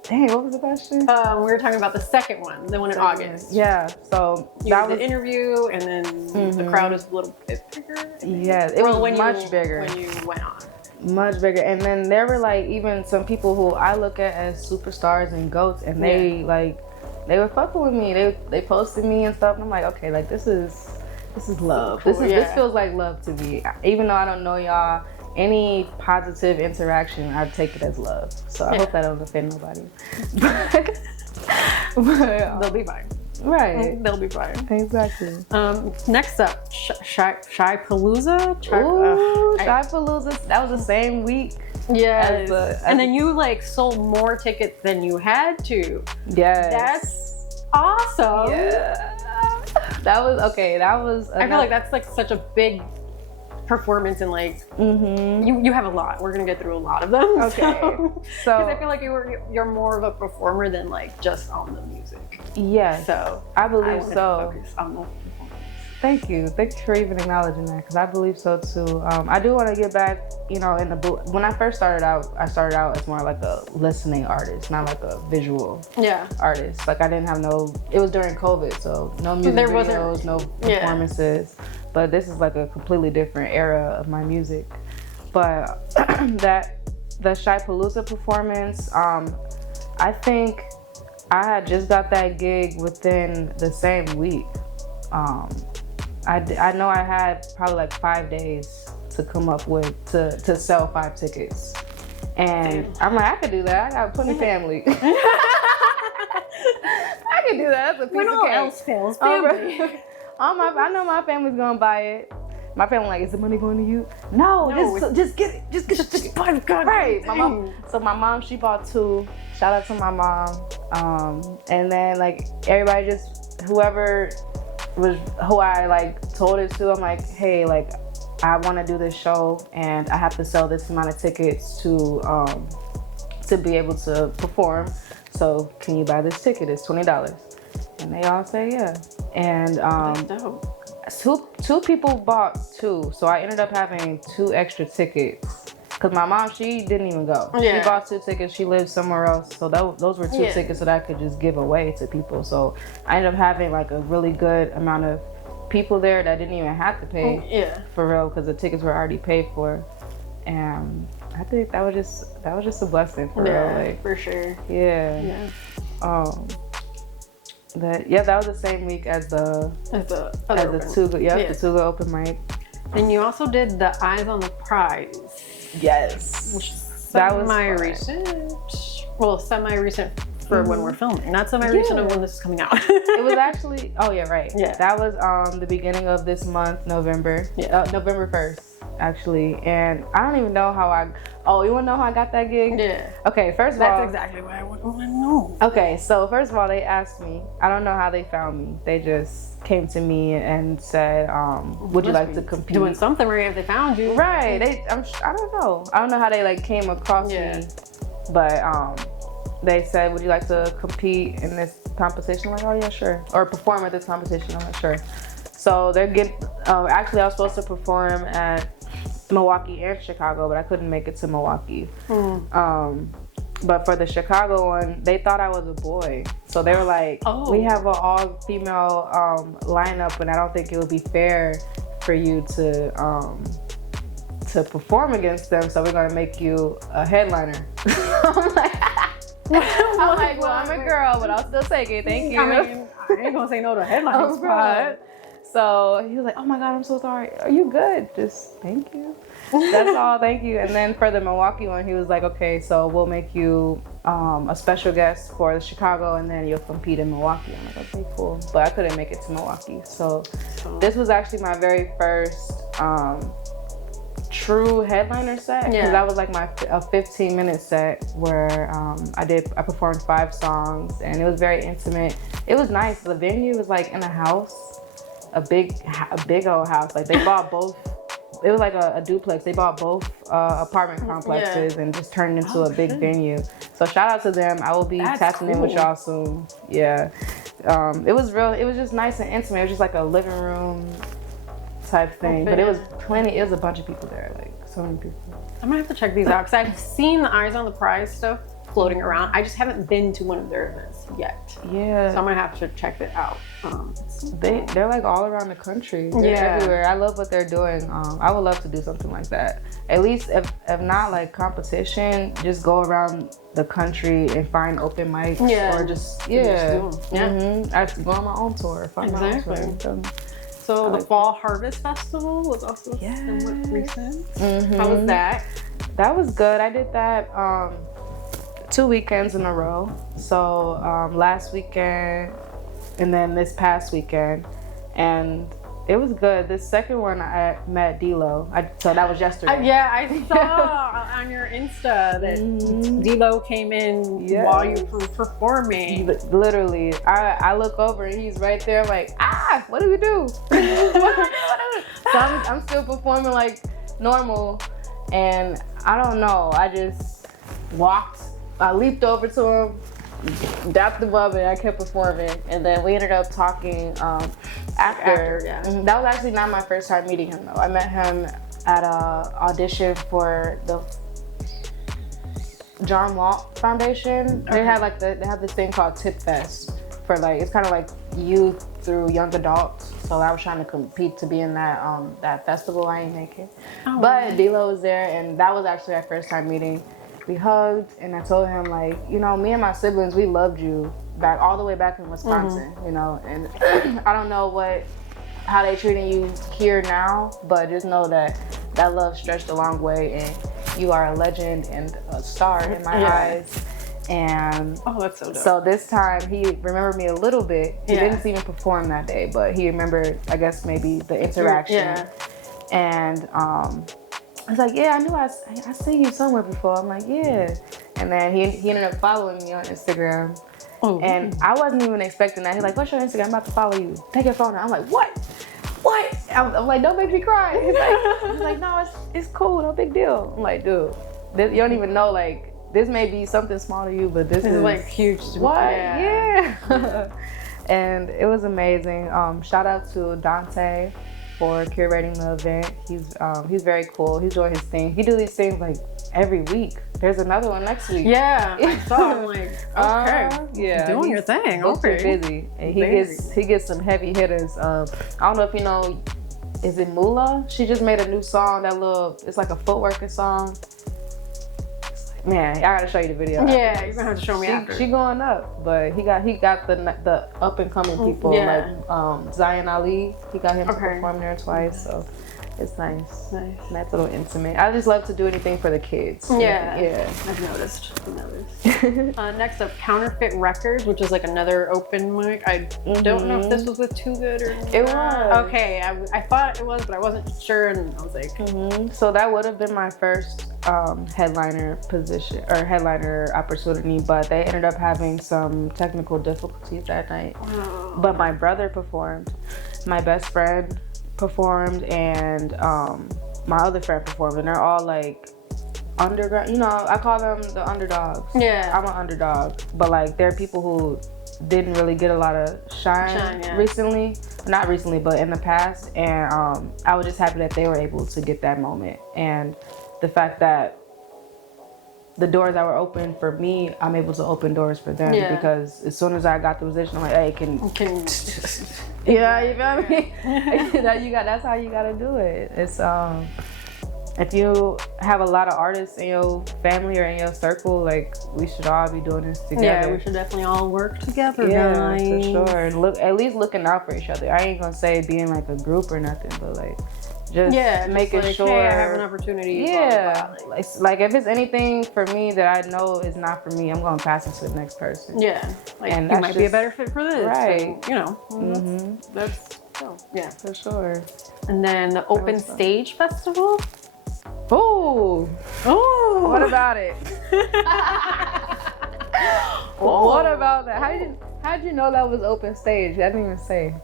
dang, what was the question? We were talking about the second one, the one in August. Yeah, so that was the interview, and then the crowd is a little bit bigger. Yeah, it was much bigger when you went on. Much bigger. And then there were like even some people who I look at as superstars and goats, and they were fucking with me. They posted me and stuff, and I'm like, okay, like this is love. Cool. This feels like love to me. Even though I don't know y'all, any positive interaction, I take it as love. So I hope that doesn't offend nobody. But they'll be fine. Right. They'll be fine. Exactly. Next up, Chi-Palooza. Ooh, Chi-Palooza. That was the same week. Yes. And then you like sold more tickets than you had to. Yes. That's awesome. Yeah. That was okay. That was. I feel like that's like such a big performance, and like you have a lot. We're gonna get through a lot of them. Okay. So because I feel like you're more of a performer than like just on the music. Yes. So I believe so. Focus on the performance. Thank you for even acknowledging that, because I believe so too. I do want to get back, you know, in the when I first started out, as more like a listening artist, not like a visual artist. Like I didn't have it was during COVID, so no music videos, no performances. But this is like a completely different era of my music. But the Chi-Palooza performance, I think I had just got that gig within the same week. I know I had probably like 5 days to come up with to sell 5 tickets, and I'm like, I could do that. I got plenty of family. I could do that. That's a piece when of all cake. else fails, family. I know my family's gonna buy it. My family like, is the money going to you? No, just get it. Just buy it. Right. My mom, she bought 2. Shout out to my mom. And then like everybody, just whoever was who I like told it to, I'm like, hey, like I want to do this show and I have to sell this amount of tickets to be able to perform. So can you buy this ticket? It's $20. And they all say yeah. And two people bought 2, so I ended up having 2 extra tickets. Cause my mom, she didn't even go. Yeah. She bought 2 tickets. She lived somewhere else, so those were 2 tickets that I could just give away to people. So I ended up having like a really good amount of people there that didn't even have to pay for real, because the tickets were already paid for. And I think that was just a blessing for real. Like, for sure. Yeah. That was the same week as the Tuga open mic. Then you also did the Eyes on the Prize. Yes. Which is semi-recent. Well, semi-recent for when we're filming. Not semi-recent of when this is coming out. It was actually, that was the beginning of this month, November. November 1st, actually. And I don't even know how you want to know how I got that gig? Yeah. Okay, first of all. That's exactly what I want to know. Okay, so first of all, they asked me. I don't know how they found me. They just came to me and said, would you like to compete? Doing something right if they found you. Right. I don't know. I don't know how they like came across me. But they said, would you like to compete in this competition? I'm like, oh yeah, sure. Or perform at this competition. I'm like, sure. So they're actually I was supposed to perform at Milwaukee and Chicago, but I couldn't make it to Milwaukee. But for the Chicago one, they thought I was a boy. So they were like, we have an all-female lineup, and I don't think it would be fair for you to perform against them, so we're going to make you a headliner. I'm like, well, I'm a girl, but I'll still take it. Thank you. I mean, I ain't going to say no to a headliner spot. So he was like, oh my God, I'm so sorry. Are you good? Just thank you. That's all, thank you. And then for the Milwaukee one, he was like, okay, so we'll make you a special guest for the Chicago, and then you'll compete in Milwaukee. I'm like, okay, cool. But I couldn't make it to Milwaukee. So this was actually my very first true headliner set, because that was like a 15-minute set where I performed 5 songs, and it was very intimate. It was nice. The venue was like in a house, a big old house. Like they bought both. It was like a duplex. They bought both apartment complexes and just turned into a big venue. So shout out to them. I will be tapping in with y'all soon. Yeah. It was just nice and intimate. It was just like a living room type thing. But it was a bunch of people there, like so many people. I'm gonna have to check these out, because I've seen the Eyes on the Prize stuff floating around. I just haven't been to one of their events yet. Yeah. So I'm gonna have to check it out. They're like all around the country. They're everywhere. I love what they're doing. I would love to do something like that. At least if not like competition, just go around the country and find open mics or just I go on my own tour. Find my own tour. So the Fall Harvest Festival was also somewhat recent. How was that? That was good. I did that 2 weekends in a row. So last weekend and then this past weekend, and it was good. This second one I met D-Lo. So that was yesterday. Yeah, I saw on your Insta that D-Lo came in while you were performing. Literally, I look over and he's right there. I'm like, what do we do? So I'm still performing like normal, and I don't know. I just walked. I leaped over to him, dapped him up, and I kept performing. And then we ended up talking after. Yeah. That was actually not my first time meeting him though. I met him at a audition for the John Walt Foundation. They had like they have this thing called Tip Fest for like, it's kind of like youth through young adults. So I was trying to compete to be in that festival. I ain't make it. But D-Lo was there, and that was actually our first time meeting. We hugged, and I told him, like, you know, me and my siblings, we loved you back all the way back in Wisconsin, you know, and I don't know how they treating you here now, but just know that that love stretched a long way, and you are a legend and a star in my eyes. And that's so dope. So this time he remembered me a little bit. He didn't see me perform that day, but he remembered, I guess, maybe the interaction. And I was like, yeah, I knew I seen you somewhere before. I'm like, yeah. And then he ended up following me on Instagram. And I wasn't even expecting that. He's like, what's your Instagram? I'm about to follow you. Take your phone out. I'm like, what? I'm like, don't make me cry. He's like, no, it's cool. No big deal. I'm like, dude, you don't even know, like, this may be something small to you, but this is like huge. What? Yeah. And it was amazing. Shout out to Dante for curating the event. He's very cool. He's doing his thing. He do these things like every week. There's another one next week. Yeah, I saw him like, okay, doing your thing. Okay, busy. And he gets some heavy hitters. I don't know if you know, is it Mula? She just made a new song. It's like a footworking song. Man, I gotta show you the video. Yeah, you're gonna have to show me after. She going up, but he got the up and coming people like Zion Ali. He got him to perform there twice, so it's nice. Nice little intimate. I just love to do anything for the kids. Yeah. I've noticed. Next up, Counterfeit Records, which is like another open mic. I don't know if this was with Too Good or not. It was. Okay, I thought it was, but I wasn't sure, and I was like, So that would have been my first headliner position or headliner opportunity, but they ended up having some technical difficulties that night. But my brother performed, my best friend performed, and my other friend performed, and they're all like underground, you know, I call them the underdogs. I'm an underdog, but like there are people who didn't really get a lot of shine recently, not recently, but in the past, and I was just happy that they were able to get that moment, and the fact that the doors that were open for me, I'm able to open doors for them, because as soon as I got the position, I'm like, hey, can yeah, you feel me? That's how you gotta do it. It's if you have a lot of artists in your family or in your circle, like, we should all be doing this together. Yeah, we should definitely all work together, guys. For sure. And at least looking out for each other. I ain't gonna say being like a group or nothing, but like just making sure. Hey, I have an opportunity. Yeah. Like if it's anything for me that I know is not for me, I'm gonna pass it to the next person. Yeah. Like, and you might be a better fit for this. Right. And, you know. That's yeah, for sure. And then the Open Stage Festival. Ooh. What about it? What about that? How'd you know that was open stage? I didn't even say.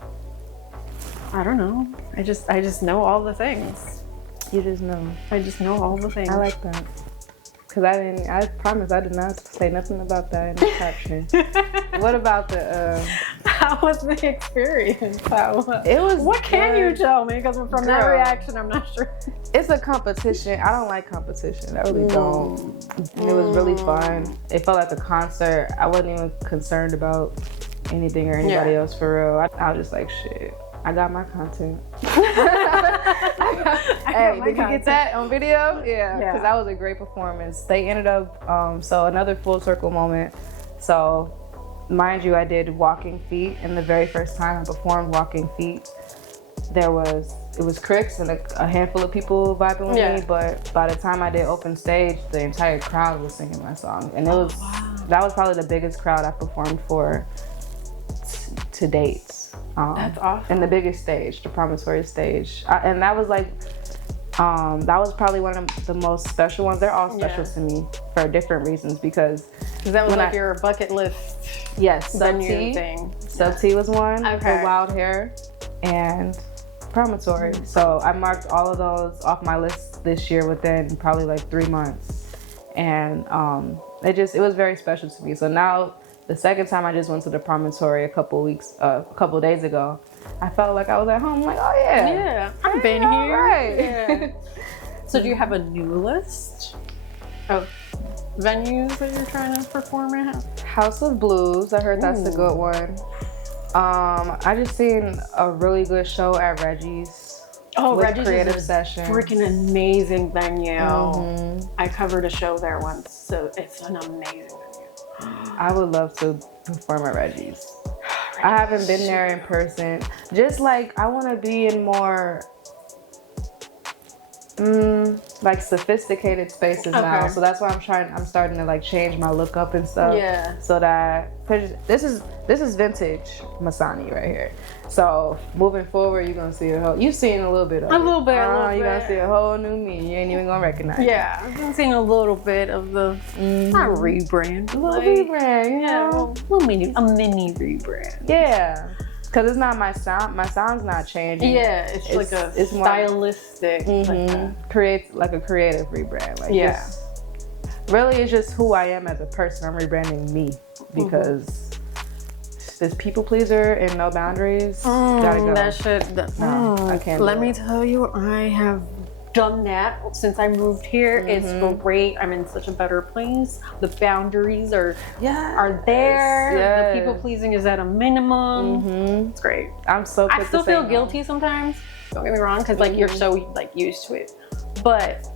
I don't know. I just know all the things. You just know. I just know all the things. I like that. Cause I promise I did not say nothing about that in the caption. What about the? How was the experience? It was. What can you tell me? Because from that reaction, I'm not sure. It's a competition. I don't like competition. I really don't. And it was really fun. It felt like a concert. I wasn't even concerned about anything or anybody else for real. I was just like, shit. I got my content. Hey, did you get that on video? Yeah, because that was a great performance. They ended up, so another full circle moment. So, mind you, I did Walking Feet, and the very first time I performed Walking Feet, it was Cricks and a handful of people vibing with me, but by the time I did Open Stage, the entire crowd was singing my song. And that was probably the biggest crowd I performed for to date. That's awesome. And the biggest stage, the promontory stage. And that was like, that was probably one of the most special ones. They're all special to me for different reasons because that was like your bucket list. Yes, venue thing. Sub T was one for Wild Hair and promontory. So I marked all of those off my list this year within probably like 3 months. And it was very special to me. So now the second time I just went to the promontory a couple days ago, I felt like I was at home. I'm like, oh yeah, I've been here. Right. Yeah. So do you have a new list of venues that you're trying to perform at? House of Blues, I heard that's a good one. I just seen a really good show at Reggie's. Oh, Reggie's Creative is a Session. freaking amazing venue. I covered a show there once, so it's an amazing venue. I would love to perform at Reggie's. I haven't been there in person. Just like I want to be in more like sophisticated spaces now. So that's why I'm starting to like change my look up and stuff. Yeah. So that, cause this is vintage Masani right here. So moving forward, you're gonna see you've seen a little bit of a little bit. You're gonna see a whole new me. You ain't even gonna recognize it. Yeah, I've been seeing a little bit of the not rebrand, a little rebrand, you know, a mini rebrand. Yeah. Because it's not my sound. My sound's not changing. Yeah, it's like it's stylistic. Creates like a creative rebrand. Like really, it's just who I am as a person. I'm rebranding me because this people pleaser and no boundaries. Gotta go. That shit. I can't. Let me tell you, I have done that since I moved here. It's great. I'm in such a better place. The boundaries are there. Yes. The people pleasing is at a minimum. It's great. I'm so quick I still to say feel no. guilty sometimes. Don't get me wrong, because like you're so like used to it, but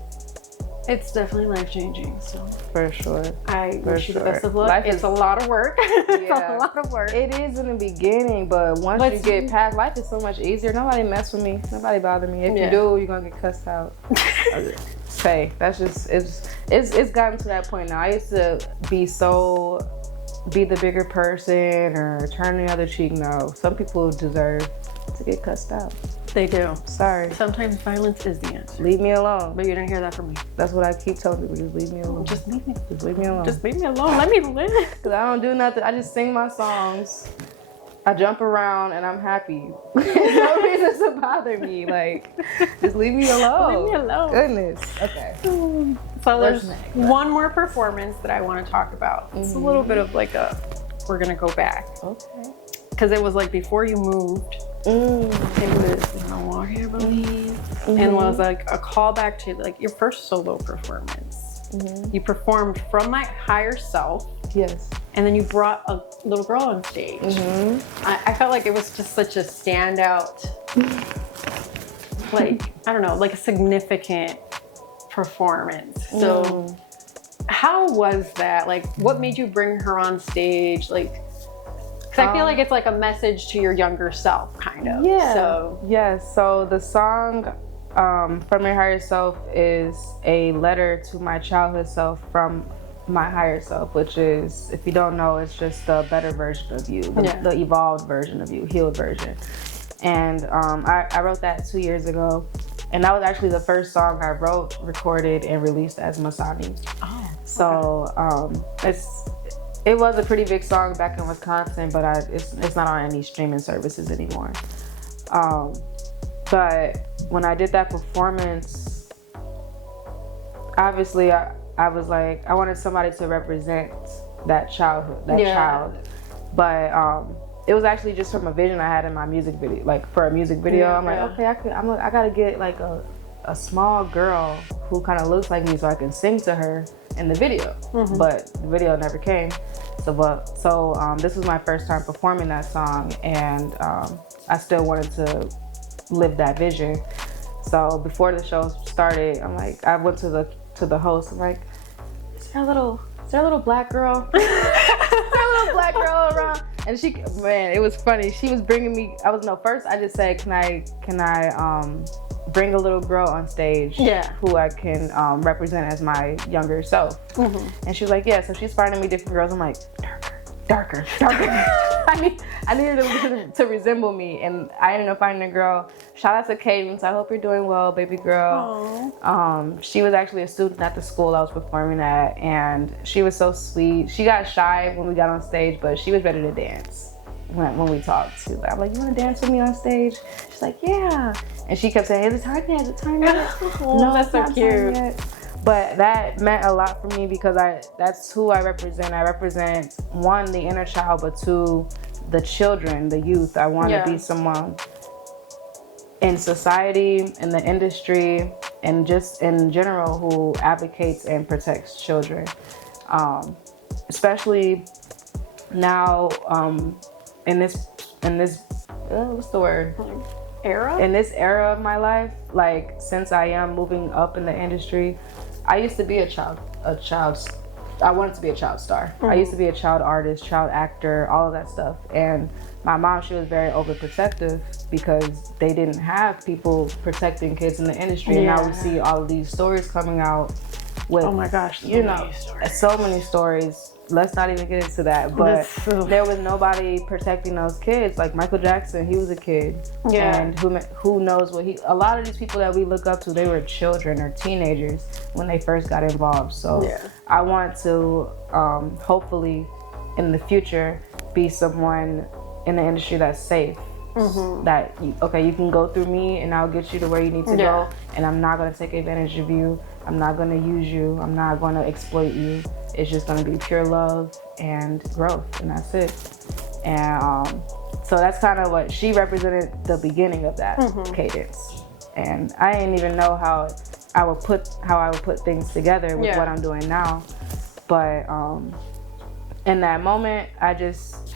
it's definitely life changing. So for sure, I wish you the best of luck. It's a lot of work. It's a lot of work. It is in the beginning, but once you get past, life is so much easier. Nobody mess with me. Nobody bother me. If you do, you're gonna get cussed out. Say that's just it's gotten to that point now. I used to be the bigger person or turn the other cheek. No, some people deserve to get cussed out. They do. Sorry. Sometimes violence is the answer. Leave me alone. But you didn't hear that from me. That's what I keep telling people. Just leave me alone. Just leave me. Just leave me alone. Just leave me alone. Let me live. Because I don't do nothing. I just sing my songs. I jump around and I'm happy. No reason to bother me. Like, just leave me alone. Leave me alone. Goodness. Okay. So there's one more performance that I want to talk about. It's a little bit of like we're going to go back. Okay. Because it was like before you moved. It was in Milwaukee, I believe. And was like a callback to like your first solo performance. You performed From My Higher Self. Yes. And then you brought a little girl on stage. I felt like it was just such a standout, like, I don't know, like a significant performance. So how was that? Like, what made you bring her on stage? Like, because I feel like it's like a message to your younger self, kind of. Yeah. So. Yes. So the song From Your Higher Self is a letter to my childhood self from my higher self, which is, if you don't know, it's just the better version of you, the evolved version of you, healed version. And I wrote that 2 years ago. And that was actually the first song I wrote, recorded, and released as Masani. Oh. So it was a pretty big song back in Wisconsin, but it's not on any streaming services anymore. But when I did that performance, obviously I was like, I wanted somebody to represent that childhood, child. But it was actually just from a vision I had in my music video. Like for a music video, I'm like, okay, I gotta get like a small girl who kind of looks like me so I can sing to her in the video. But the video never came. So this was my first time performing that song, and I still wanted to live that vision. So before the show started, I'm like, I went to the host. I'm like, is there a little black girl? Is there a little black girl around? And she, man, it was funny. She was bringing me. First I just said, can I bring a little girl on stage who I can represent as my younger self? And she was like, yeah. So she's finding me different girls. I'm like, darker, darker. I needed them to resemble me, and I ended up finding a girl. Shout out to Cadence. I hope you're doing well, baby girl. She was actually a student at the school I was performing at, and she was so sweet. She got shy when we got on stage, but she was ready to dance when we talked. I'm like, you want to dance with me on stage? She's like, yeah. And she kept saying, is it time yet? Is it time yet? No, that's so cute. But that meant a lot for me because that's who I represent. I represent, one, the inner child, but two, the children, the youth. I want to be someone in society, in the industry, and just in general who advocates and protects children. Especially now in this what's the word? Era? In this era of my life, like since I am moving up in the industry, I used to be I wanted to be a child star. I used to be a child artist, child actor, all of that stuff. And my mom, she was very overprotective because they didn't have people protecting kids in the industry. And now we see all of these stories coming out with, oh my gosh, so many stories. Let's not even get into that. But there was nobody protecting those kids. Like Michael Jackson, he was a kid. Yeah. And who knows what a lot of these people that we look up to, they were children or teenagers when they first got involved. So I want to hopefully in the future be someone in the industry that's safe. That, you can go through me and I'll get you to where you need to go. And I'm not going to take advantage of you. I'm not going to use you. I'm not going to exploit you. It's just going to be pure love and growth, and that's it. And so that's kind of what she represented, the beginning of that cadence. And I didn't even know how I would put things together with what I'm doing now. But in that moment, I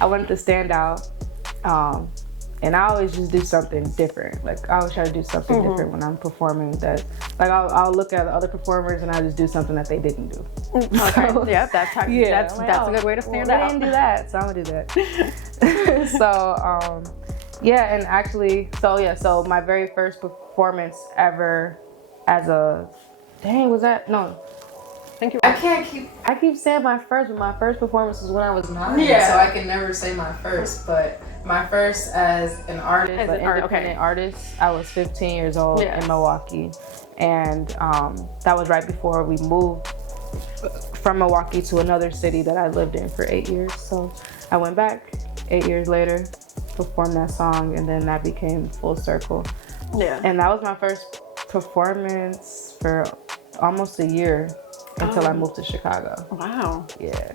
wanted to stand out. And I always just do something different. Like I always try to do something different when I'm performing. That, like I'll look at other performers and I just do something that they didn't do. Okay. So, that's that's a good way to stand out. They didn't do that, so I'm gonna do that. So and actually, so my very first performance ever as a, I keep saying my first, but my first performance was when I was 9. So I can never say my first, but my first as an artist, an independent artist, I was 15 years old in Milwaukee. And that was right before we moved from Milwaukee to another city that I lived in for 8 years. So I went back 8 years later, performed that song, and then that became full circle. Yeah. And that was my first performance for almost a year until I moved to Chicago. Wow. Yeah.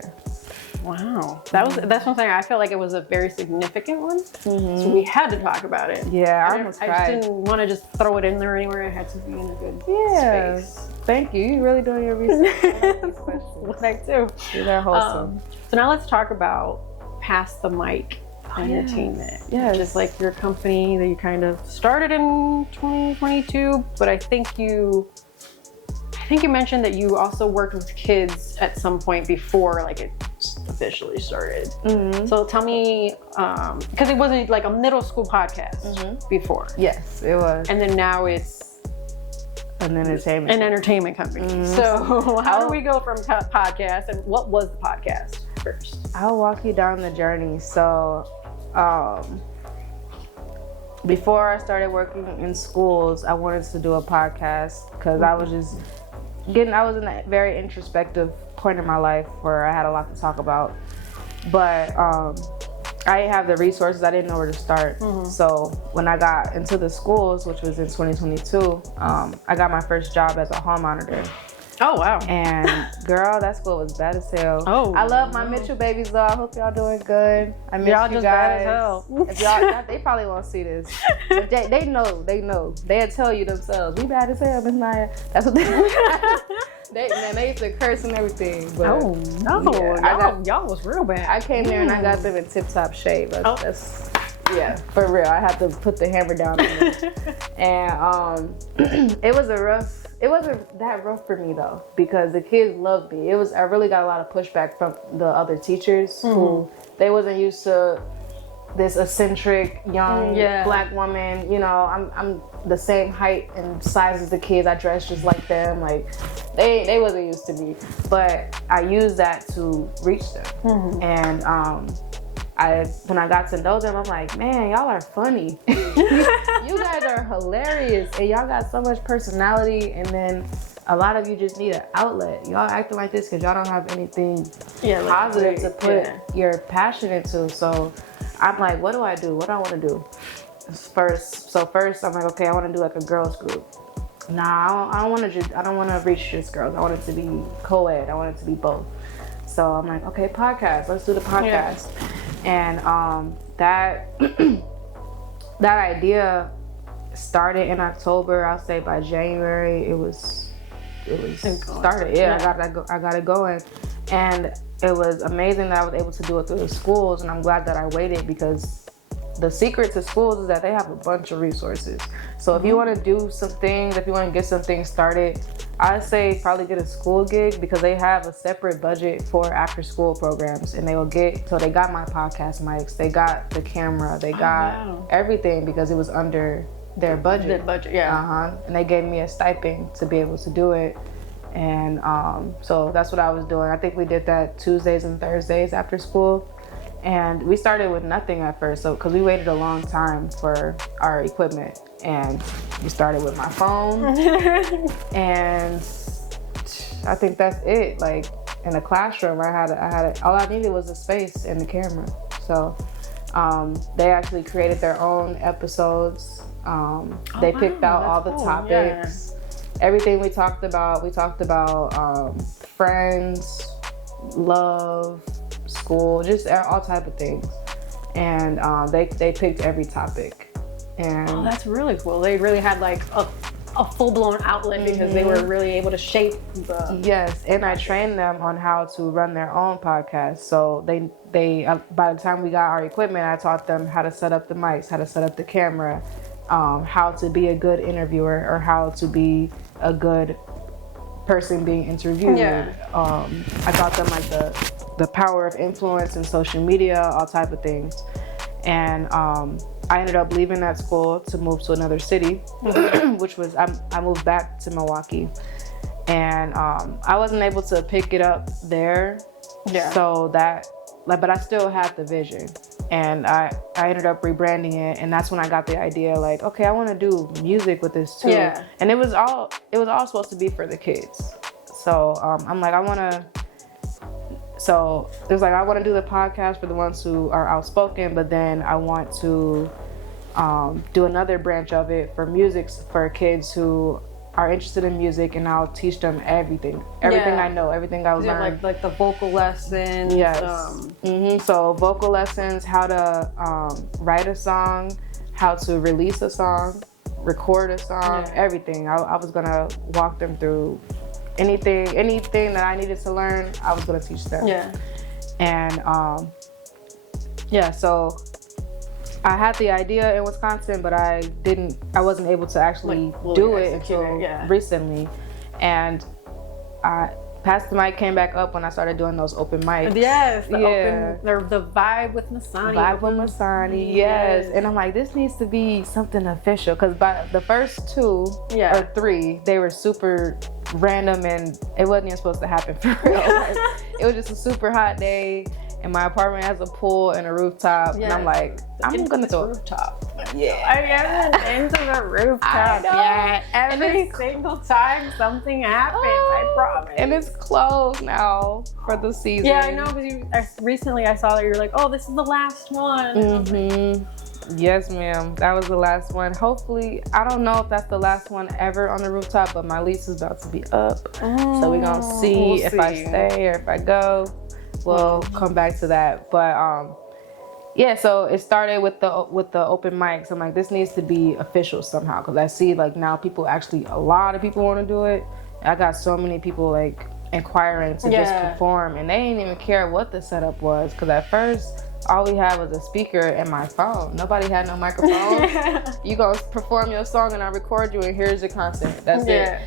Wow. That's one thing. I felt like it was a very significant one. So we had to talk about it. Yeah, I almost cried. I just didn't want to just throw it in there anywhere. It had to be in a good space. Thank you. You're really doing your research. I like these questions. Well, thank you. You're that wholesome. So now let's talk about Pass the Mic Entertainment. Yes. Just like your company that you kind of started in 2022, but I think you mentioned that you also worked with kids at some point before like it officially started. So tell me, because it wasn't like a middle school podcast before. Yes, it was. And then now it's an entertainment company. So how do we go from podcast, and what was the podcast first? I'll walk you down the journey. So before I started working in schools, I wanted to do a podcast because I was just I was in a very introspective point in my life where I had a lot to talk about. But I didn't have the resources. I didn't know where to start. So when I got into the schools, which was in 2022, I got my first job as a hall monitor. Oh, wow. And girl, that school was bad as hell. Oh, I love my Mitchell babies though. I hope y'all doing good. I miss y'all you just guys. bad as hell. If y'all, they probably won't see this. But they know. They'll tell you themselves. We bad as hell, Miss Naya. That's what they used to curse and everything. But oh no, y'all was real bad. I came there and I got them in tip-top shape. That's for real. I had to put the hammer down on them. And it wasn't that rough for me though, because the kids loved me. I really got a lot of pushback from the other teachers who they wasn't used to this eccentric young black woman. You know, I'm the same height and size as the kids. I dressed just like them. Like they wasn't used to me, but I used that to reach them. Mm-hmm. And when I got to know them, I'm like, man, y'all are funny. You guys are hilarious, and y'all got so much personality. And then a lot of you just need an outlet. Y'all acting like this because y'all don't have anything positive to put your passion into. So I'm like, what do I do? What do I want to do? First, I'm like, okay, I want to do like a girls group. Nah, I don't want to reach just girls. I want it to be co-ed. I want it to be both. So I'm like, okay, podcast. Let's do the podcast. And that idea started in October. I'll say by January it was started. I got it going, and it was amazing that I was able to do it through the schools. And I'm glad that I waited, because the secret to schools is that they have a bunch of resources. So if you want to do some things, if you want to get some things started, I say probably get a school gig, because they have a separate budget for after school programs, and they will get, so they got my podcast mics, they got the camera, they got everything, because it was under their budget. And they gave me a stipend to be able to do it. And so that's what I was doing. I think we did that Tuesdays and Thursdays after school. And we started with nothing at first, so because we waited a long time for our equipment, and we started with my phone, and I think that's it. Like in the classroom, I had all I needed was a space and the camera. So they actually created their own episodes. They picked out all the topics, everything we talked about. We talked about friends, love, school, just all type of things. And they picked every topic. And that's really cool. They really had like a full-blown outlet, because they were really able to shape the... Yes, and I trained them on how to run their own podcast. So they by the time we got our equipment, I taught them how to set up the mics, how to set up the camera, how to be a good interviewer, or how to be a good person being interviewed. I taught them like the power of influence and social media, all type of things. And I ended up leaving that school to move to another city, which was, I moved back to Milwaukee. And I wasn't able to pick it up there. So that, but I still had the vision. And I ended up rebranding it, and that's when I got the idea, like, okay, I want to do music with this too. And it was all supposed to be for the kids. So I'm like, I want to do the podcast for the ones who are outspoken, but then I want to do another branch of it for music for kids who are interested in music, and I'll teach them everything I know, everything I learned. Like the vocal lessons. So vocal lessons, how to write a song, how to release a song, record a song, everything. I was gonna walk them through anything that I needed to learn. I was gonna teach them. And so I had the idea in Wisconsin, but I wasn't able to actually do it until recently. And Pass the Mic came back up when I started doing those open mics. The Vibe with Masani. And I'm like, this needs to be something official, because by the first 2 or 3, they were super random, and it wasn't even supposed to happen for real. Like, it was just a super hot day, and my apartment has a pool and a rooftop, and I'm like, I'm gonna throw rooftop. I haven't into the rooftop. Every single time something happens, I promise. And it's closed now for the season. I know, because recently I saw that you were like, oh, this is the last one. Yes, ma'am. That was the last one. Hopefully, I don't know if that's the last one ever on the rooftop, but my lease is about to be up. So we're gonna see if I stay or if I go. We'll come back to that. But so it started with the open mics. I'm like, this needs to be official somehow, because I see like now a lot of people want to do it. I got so many people like inquiring to just perform, and they didn't even care what the setup was, because at first all we had was a speaker and my phone. Nobody had no microphone. You gonna perform your song and I record you, and here's your content. That's it.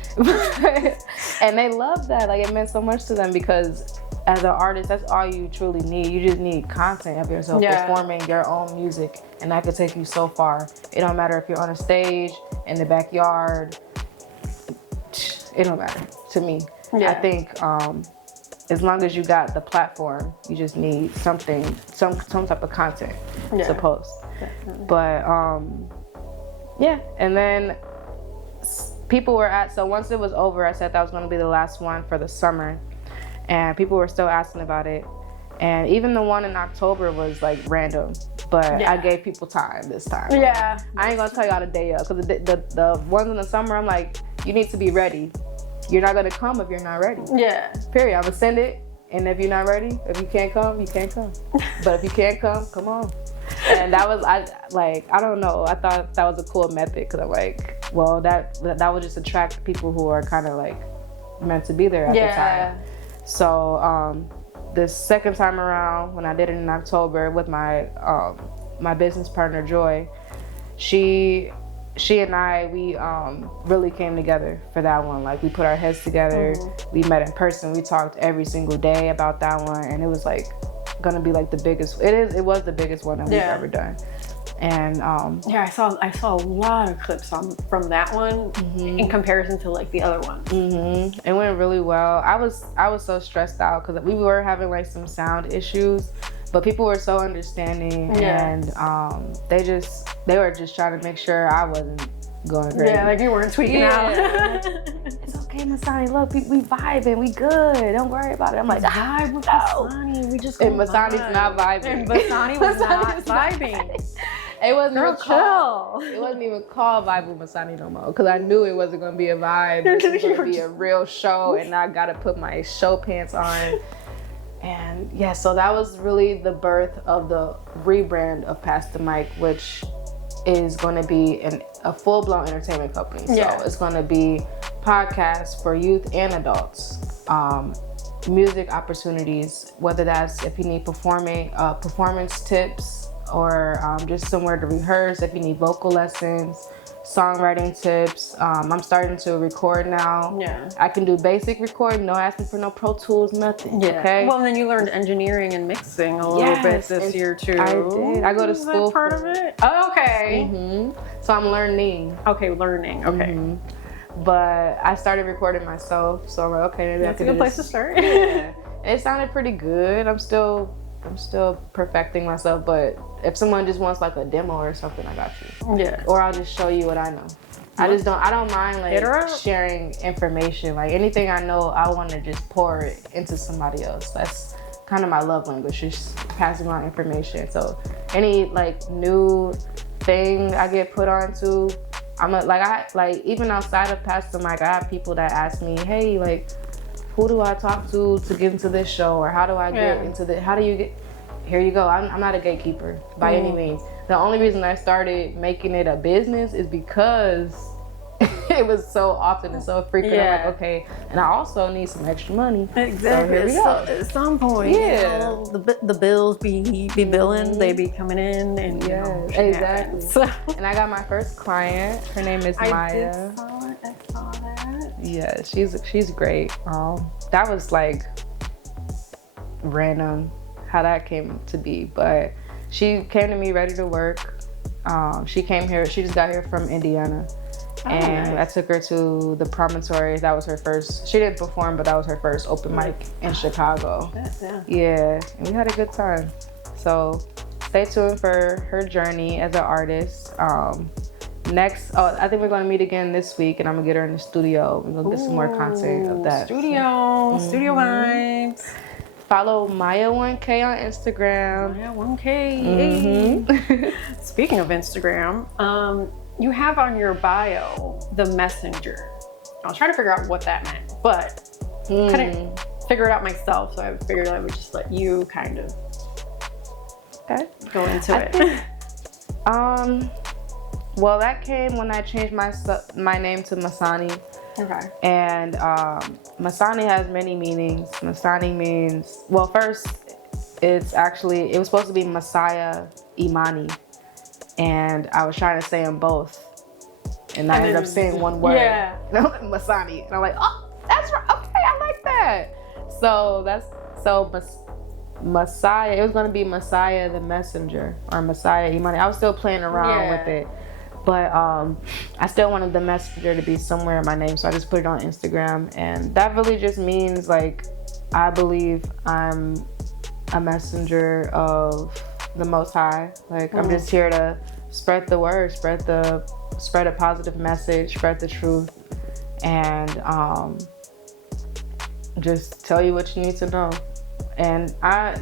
And they loved that. Like, it meant so much to them, because as an artist, that's all you truly need. You just need content of yourself performing your own music, and that could take you so far. It don't matter if you're on a stage in the backyard. It don't matter to me. Yeah. I think as long as you got the platform, you just need something, some type of content to post. Definitely. But yeah, and then people were so once it was over, I said that was going to be the last one for the summer, and people were still asking about it. And even the one in October was like random, but I gave people time this time. Yeah. I ain't gonna tell y'all the day of, because the ones in the summer, I'm like, you need to be ready. You're not gonna come if you're not ready. Yeah. Period. I'm gonna send it, and if you're not ready, if you can't come, you can't come. But if you can't come on. And that was, I don't know. I thought that was a cool method, because I'm like, well, that would just attract people who are kind of like meant to be there at the time. So this second time around, when I did it in October with my my business partner Joy, she and I, we really came together for that one. Like, we put our heads together. We met in person. We talked every single day about that one, and it was like gonna be like the biggest. It was the biggest one that we've ever done. And I saw a lot of clips from that one in comparison to like the other ones. It went really well. I was so stressed out because we were having like some sound issues, but people were so understanding, and they were just trying to make sure I wasn't going crazy. Yeah, like you weren't tweaking out. It's okay, Masani. Look, we vibing. We good. Don't worry about it. I'm like, vibe with Masani. We just and Masani's not vibing. And Masani was not vibing. It wasn't Girl, even called. It wasn't even called Vibe with Masani no more, because I knew it wasn't gonna be a vibe. This was gonna be a real show, and I gotta put my show pants on. And yeah, so that was really the birth of the rebrand of Pass the Mic, which is going to be a full-blown entertainment company. So it's going to be podcasts for youth and adults, music opportunities, whether that's if you need performance tips, or just somewhere to rehearse, if you need vocal lessons, songwriting tips. I'm starting to record now. Yeah. I can do basic recording, no asking for no Pro Tools, nothing. Yeah. Okay. Well, then you learned engineering and mixing a little bit this year too. I did. I go to school. Is that part of it? Oh, okay. So I'm learning. Okay, learning. Okay. But I started recording myself, so I'm like, okay, maybe that's a good place to start. Yeah. It sounded pretty good. I'm still perfecting myself, but if someone just wants like a demo or something, I got you. Yeah. Or I'll just show you what I know. I don't mind like sharing information. Like anything I know, I want to just pour it into somebody else. That's kind of my love language, just passing on information. So any like new thing I get put onto, even outside of Pass the Mic, I have people that ask me, hey, like, who do I talk to get into this show, or how do I get into the? How do you get? Here you go. I'm not a gatekeeper by any means. The only reason I started making it a business is because it was so often and so frequent. I'm like, okay, and I also need some extra money. Exactly. So here we go. At some point, the bills be billing. They be coming in, and exactly. So, and I got my first client. Her name is Maya. I saw that. Yeah, she's great. That was like random how that came to be, but she came to me ready to work. She came here. She just got here from Indiana. And I took her to the Promontory. That was her first. She didn't perform, but that was her first open mic in Chicago. Yeah, and we had a good time. So stay tuned for her journey as an artist. Next, I think we're going to meet again this week, and I'm going to get her in the studio. We're going to get some more content of that. Studio vibes. Follow Maya1K on Instagram. Maya1K. Speaking of Instagram, you have on your bio the messenger. I was trying to figure out what that meant, but couldn't figure it out myself, so I figured I would just let you kind of go into it. Well, that came when I changed my name to Masani. Okay. And Masani has many meanings. Masani means, well, first, it was supposed to be Masani Imani. And I was trying to say them both. And I ended up saying one word. Yeah. Masani. And I'm like, oh, that's right. Okay, I like that. Messiah, it was going to be Messiah the Messenger, or Messiah Imani. I was still playing around with it. But I still wanted the messenger to be somewhere in my name, so I just put it on Instagram. And that really just means like I believe I'm a messenger of the Most High. Like I'm just here to spread the word, spread a positive message, spread the truth, and just tell you what you need to know. And I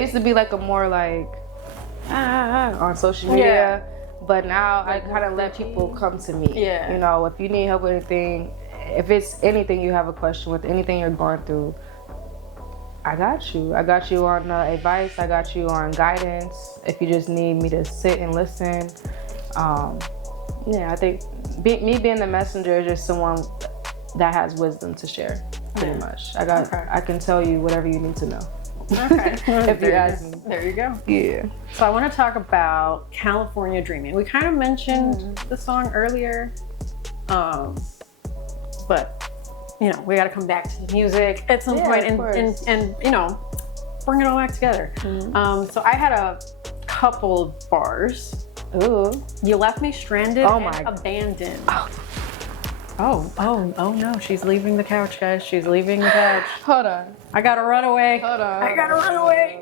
used to be like a more like on social media, but now I kind of let people come to me. Yeah. You know, if you need help with anything, if it's anything you have a question with, anything you're going through, I got you. I got you on advice. I got you on guidance. If you just need me to sit and listen. I think me being the messenger is just someone that has wisdom to share, pretty much. I can tell you whatever you need to know. Okay. If you ask me. There you go. Yeah. So I want to talk about California Dreaming. We kind of mentioned the song earlier, but you know, we got to come back to the music at some point and you know, bring it all back together. So I had a couple bars. Ooh. You left me stranded and abandoned. Oh no, she's leaving the couch, guys. She's leaving the couch. Hold on. I gotta run away. I gotta run away.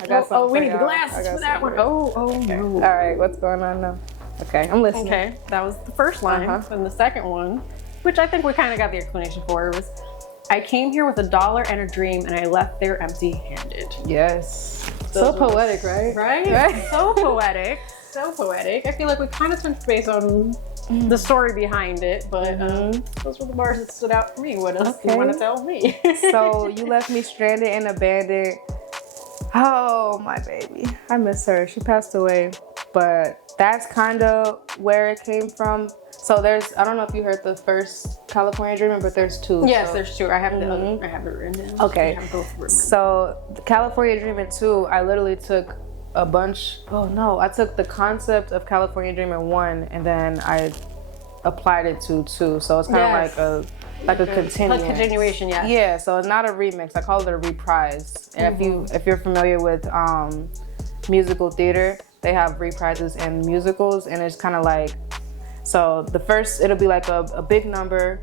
I got something we need for the y'all. glasses for that one. Okay. No. All right, what's going on now? Okay, I'm listening. Okay, that was the first line. And the second one, which I think we kind of got the explanation for, was I came here with $1 and a dream and I left there empty-handed. Yes. So poetic, right? Right? So poetic. So poetic. I feel like we kind of touched base on the story behind it, but those were the bars that stood out for me. What else do you want to tell me? So you left me stranded and abandoned. Oh, my baby. I miss her. She passed away, but that's kind of where it came from. So I don't know if you heard the first California Dreaming, but there's two. Yes, there's two. I have the other. I have it written down. Okay. So the California Dreaming 2, I literally took a bunch. I took the concept of California Dreaming 1 and then I applied it to 2. So it's kind of like a continuation. Yeah. Yeah. So it's not a remix. I call it a reprise. And if you're familiar with musical theater, they have reprises in musicals, and it's kind of like, so the first it'll be like a big number,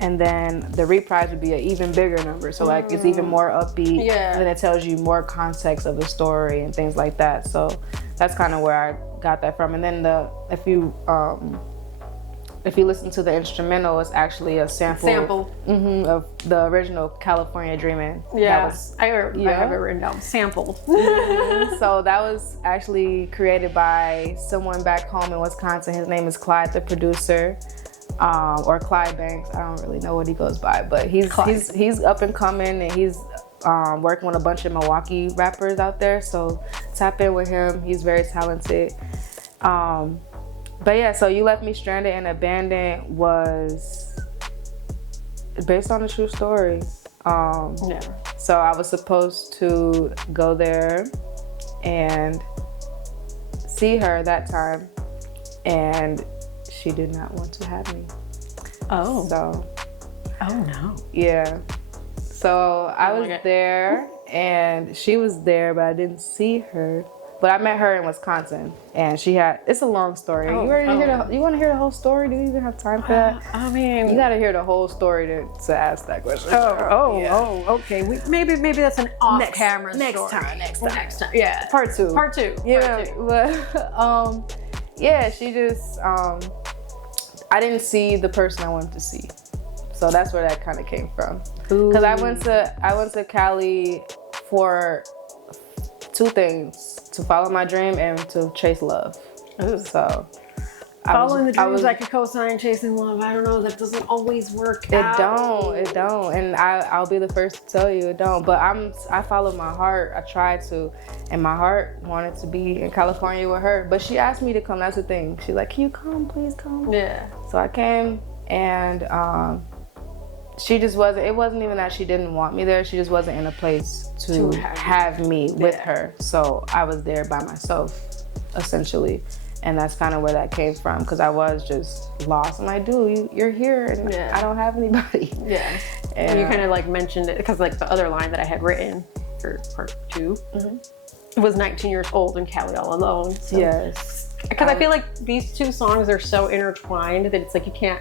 and then the reprise would be an even bigger number. So like it's even more upbeat. Yeah. And then it tells you more context of the story and things like that. So that's kind of where I got that from. And then if you listen to the instrumental, it's actually a sample. Of the original California Dreaming. Yeah. I have it written down. Sampled. So that was actually created by someone back home in Wisconsin. His name is Clyde, the producer. Or Clyde Banks. I don't really know what he goes by, but he's up and coming, and he's working with a bunch of Milwaukee rappers out there. So tap in with him. He's very talented. But yeah, so You Left Me Stranded and Abandoned was based on a true story. So I was supposed to go there and see her that time, and she did not want to have me. Oh no. Yeah. So I was there and she was there, but I didn't see her. But I met her in Wisconsin, and it's a long story. You want to hear the whole story? Do you even have time for that? I mean, you got to hear the whole story to ask that question. Okay. Maybe that's an off-camera story. Next time. Yeah. Part two. Yeah. But yeah, she just I didn't see the person I wanted to see, so that's where that kind of came from. Because I went to Cali for two things: to follow my dream and to chase love. So following the dreams like a cosign, chasing love, I don't know, that doesn't always work out. It don't. And I'll be the first to tell you it don't. But I followed my heart. I tried to. And my heart wanted to be in California with her. But she asked me to come. That's the thing. She's like, can you come? Please come. Yeah. So I came, and she just wasn't, it wasn't even that she didn't want me there. She just wasn't in a place to have me with her. So I was there by myself, essentially. And that's kind of where that came from, because I was just lost. I'm like, dude, you're here, and I don't have anybody. Yeah. And you kind of like mentioned it, because like the other line that I had written for part 2 was 19 years old in Cali all alone. So yes. Because I feel like these two songs are so intertwined that it's like you can't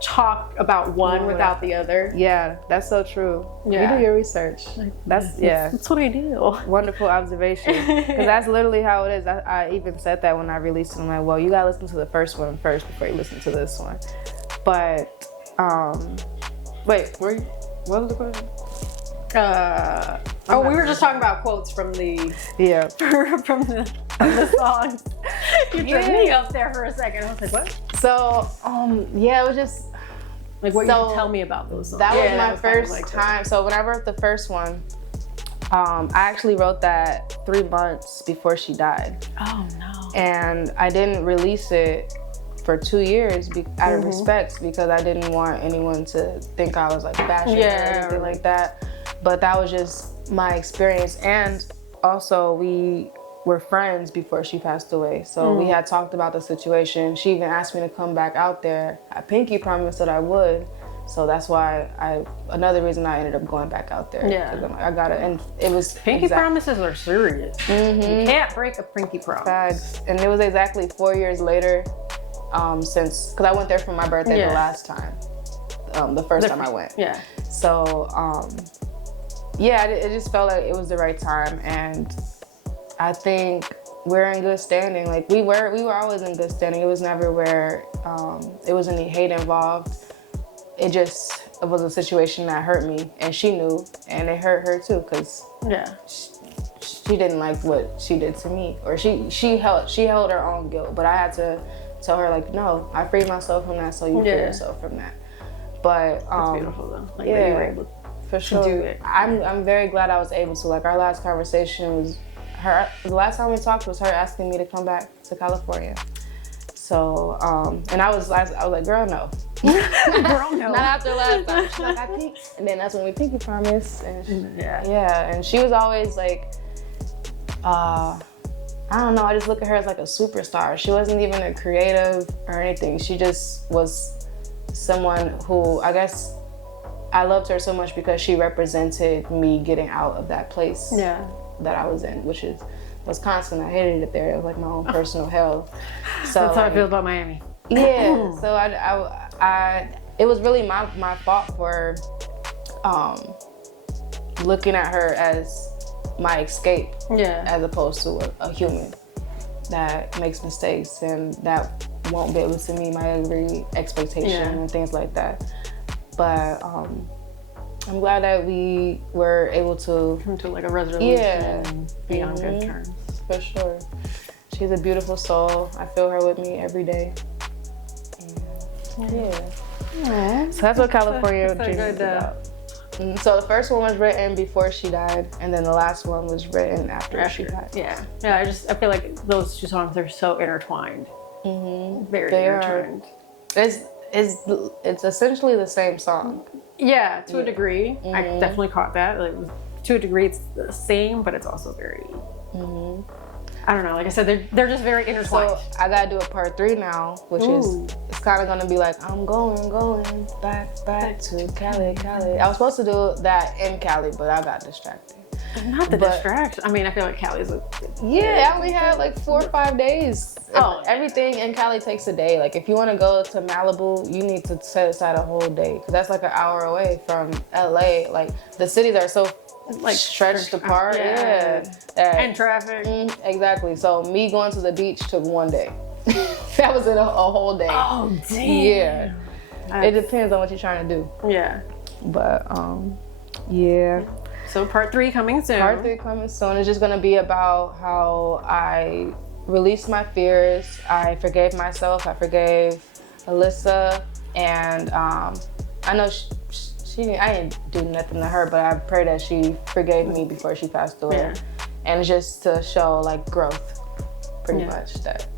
talk about one without the other. Yeah, that's so true. Yeah. You do your research. That's what I do. Wonderful observation. Because that's literally how it is. I even said that when I released it. I'm like, well, you gotta listen to the first one first before you listen to this one. But wait, what was the question? We were just talking about quotes from the from the songs. You took me up there for a second. I was like, what? So it was just like what you can tell me about those songs. That was my first time. So when I wrote the first one, I actually wrote that 3 months before she died. Oh no! And I didn't release it for 2 years out of respect, because I didn't want anyone to think I was like bashing her or anything like that. But that was just my experience. And also we were friends before she passed away. So we had talked about the situation. She even asked me to come back out there. I pinky promised that I would. So that's why another reason I ended up going back out there. Yeah. I'm like, I got it. And it was pinky promises are serious. You can't break a pinky promise. Facts. And it was exactly 4 years later since, because I went there for my birthday the last time. The first time I went. Yeah. So, it just felt like it was the right time, and I think we're in good standing. Like we were always in good standing. It was never where it was any hate involved. It was a situation that hurt me, and she knew, and it hurt her too, because she didn't like what she did to me, or she held her own guilt. But I had to tell her, like, no, I freed myself from that, so you free yourself from that. But that's beautiful though. Like that you were able for sure. to do it. I'm very glad I was able to. Like, our last conversation was her. The last time we talked was her asking me to come back to California. So, and I was like, girl, no. Girl, no. Not after last time. She's like, I think. And then that's when we pinky promised. And and she was always like, I don't know. I just look at her as like a superstar. She wasn't even a creative or anything. She just was someone who, I guess, I loved her so much because she represented me getting out of that place that I was in, which is Wisconsin. I hated it there. It was like my own personal hell. So that's how I feel about Miami. Yeah. So I it was really my fault for looking at her as my escape, as opposed to a human that makes mistakes and that won't be able to meet my every expectation and things like that. But I'm glad that we were able to come to like a resolution and be on good terms. For sure. She's a beautiful soul. I feel her with me every day. And so that's what California Dreaming is about. So the first one was written before she died, and then the last one was written after she died. Yeah. I feel like those two songs are so intertwined. Very intertwined. It's essentially the same song. Yeah, to a degree. I definitely caught that. Like, to a degree, it's the same, but it's also very. I don't know. Like I said, they're just very intertwined. So I gotta do a part 3 now, which is it's kind of gonna be like I'm going back to Cali. I was supposed to do that in Cali, but I got distracted. Not the distraction. I mean, I feel like Cali's I only had like 4 or 5 days. Everything in Cali takes a day. Like if you want to go to Malibu, you need to set aside a whole day, because that's like an hour away from LA. Like the cities are so like stretched apart, and traffic. Exactly. So me going to the beach took 1 day. That was a whole day. Oh damn. Yeah. It depends on what you're trying to do. Yeah. But So part 3 coming soon. Part 3 coming soon. It's just gonna be about how I released my fears. I forgave myself. I forgave Alyssa, and I know I didn't do nothing to her, but I pray that she forgave me before she passed away. Yeah. And just to show like growth, pretty much, that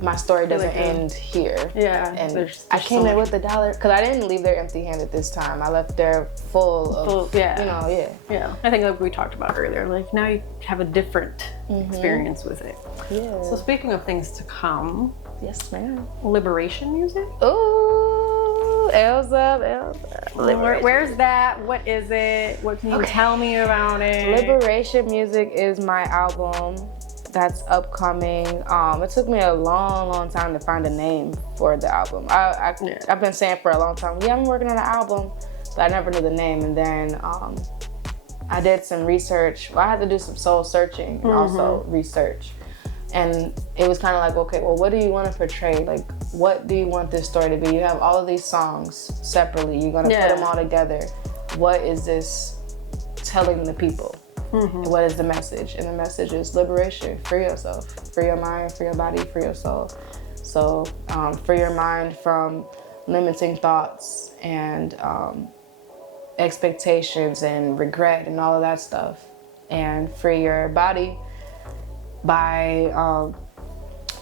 my story doesn't end here. Yeah. And I came there with $1 because I didn't leave there empty-handed this time. I left there full of, Yeah. I think like we talked about earlier, like now you have a different experience with it. Yeah. So speaking of things to come. Yes, ma'am. Liberation music? Ooh, Elza. Where's that? What is it? What can you tell me about it? Liberation music is my album that's upcoming. It took me a long time to find a name for the album. I've been saying for a long time, I'm working on an album, but I never knew the name. And then I did some research. Well, I had to do some soul searching and also research. And it was kind of like, okay, well, what do you want to portray? Like, what do you want this story to be? You have all of these songs separately. You're going to put them all together. What is this telling the people? What is the message? And the message is liberation. Free yourself. Free your mind, free your body, free your soul. So free your mind from limiting thoughts and expectations and regret and all of that stuff. And free your body by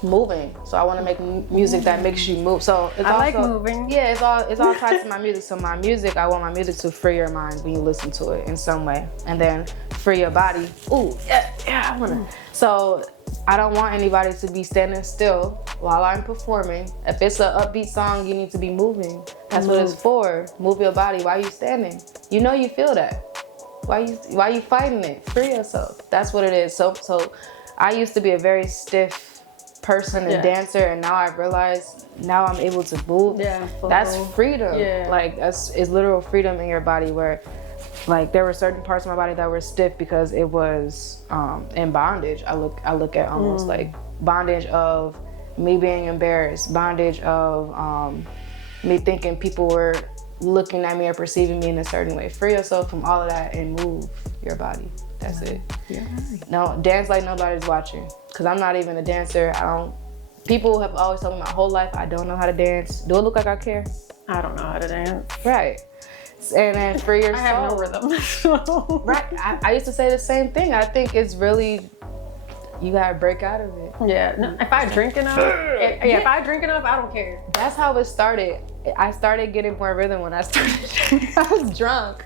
moving. So I want to make music that makes you move. So it's I like moving. Yeah, it's all tied to my music. So my music, I want my music to free your mind when you listen to it in some way, and then free your body. Ooh, yeah, I wanna. So I don't want anybody to be standing still while I'm performing. If it's an upbeat song, you need to be moving. That's what it's for. Move your body. Why are you standing? You know you feel that. Why you fighting it? Free yourself. That's what it is. So I used to be a very stiff person and dancer, and now I realize now I'm able to move. That's freedom. Like it's literal freedom in your body, where like there were certain parts of my body that were stiff because it was in bondage. I look at almost like bondage of me being embarrassed, bondage of me thinking people were looking at me or perceiving me in a certain way. Free yourself from all of that and move your body. That's it. No, dance like nobody's watching. Cause I'm not even a dancer. People have always told me my whole life I don't know how to dance. Do it look like I care? I don't know how to dance. Right. And then free your soul. I have no rhythm. Right. I used to say the same thing. I think it's really, you gotta break out of it. Yeah. No, if I drink enough, if I drink enough, I don't care. That's how it started. I started getting more rhythm when I started drinking. I was drunk.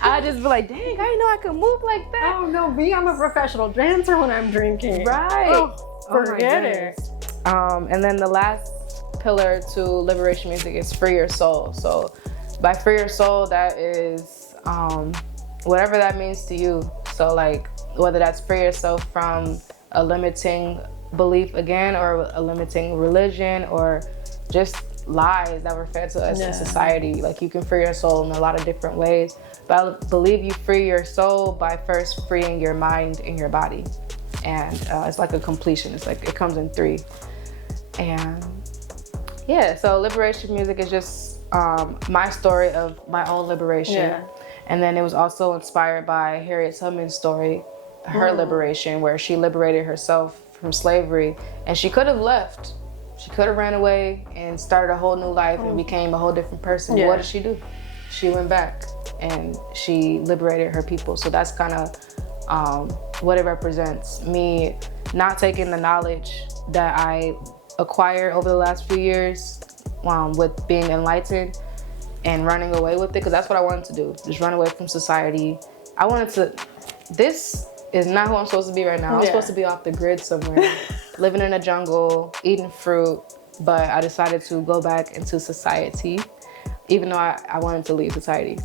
I just be like, dang, I didn't know I could move like that. Oh no, I'm a professional dancer when I'm drinking. Right. Oh, forget it. And then the last pillar to liberation music is free your soul. So by free your soul, that is whatever that means to you. So like whether that's free yourself from a limiting belief again, or a limiting religion, or just lies that were fed to us in society. Like you can free your soul in a lot of different ways. But I believe you free your soul by first freeing your mind and your body. And it's like a completion. It's like it comes in 3. And yeah, so liberation music is just my story of my own liberation. Yeah. And then it was also inspired by Harriet Tubman's story, her liberation, where she liberated herself from slavery. And she could have left. She could have ran away and started a whole new life and became a whole different person. What did she do? She went back and she liberated her people. So that's kind of what it represents. Me not taking the knowledge that I acquired over the last few years with being enlightened and running away with it, because that's what I wanted to do. Just run away from society. This is not who I'm supposed to be right now. I'm supposed to be off the grid somewhere, living in a jungle, eating fruit, but I decided to go back into society, even though I wanted to leave society.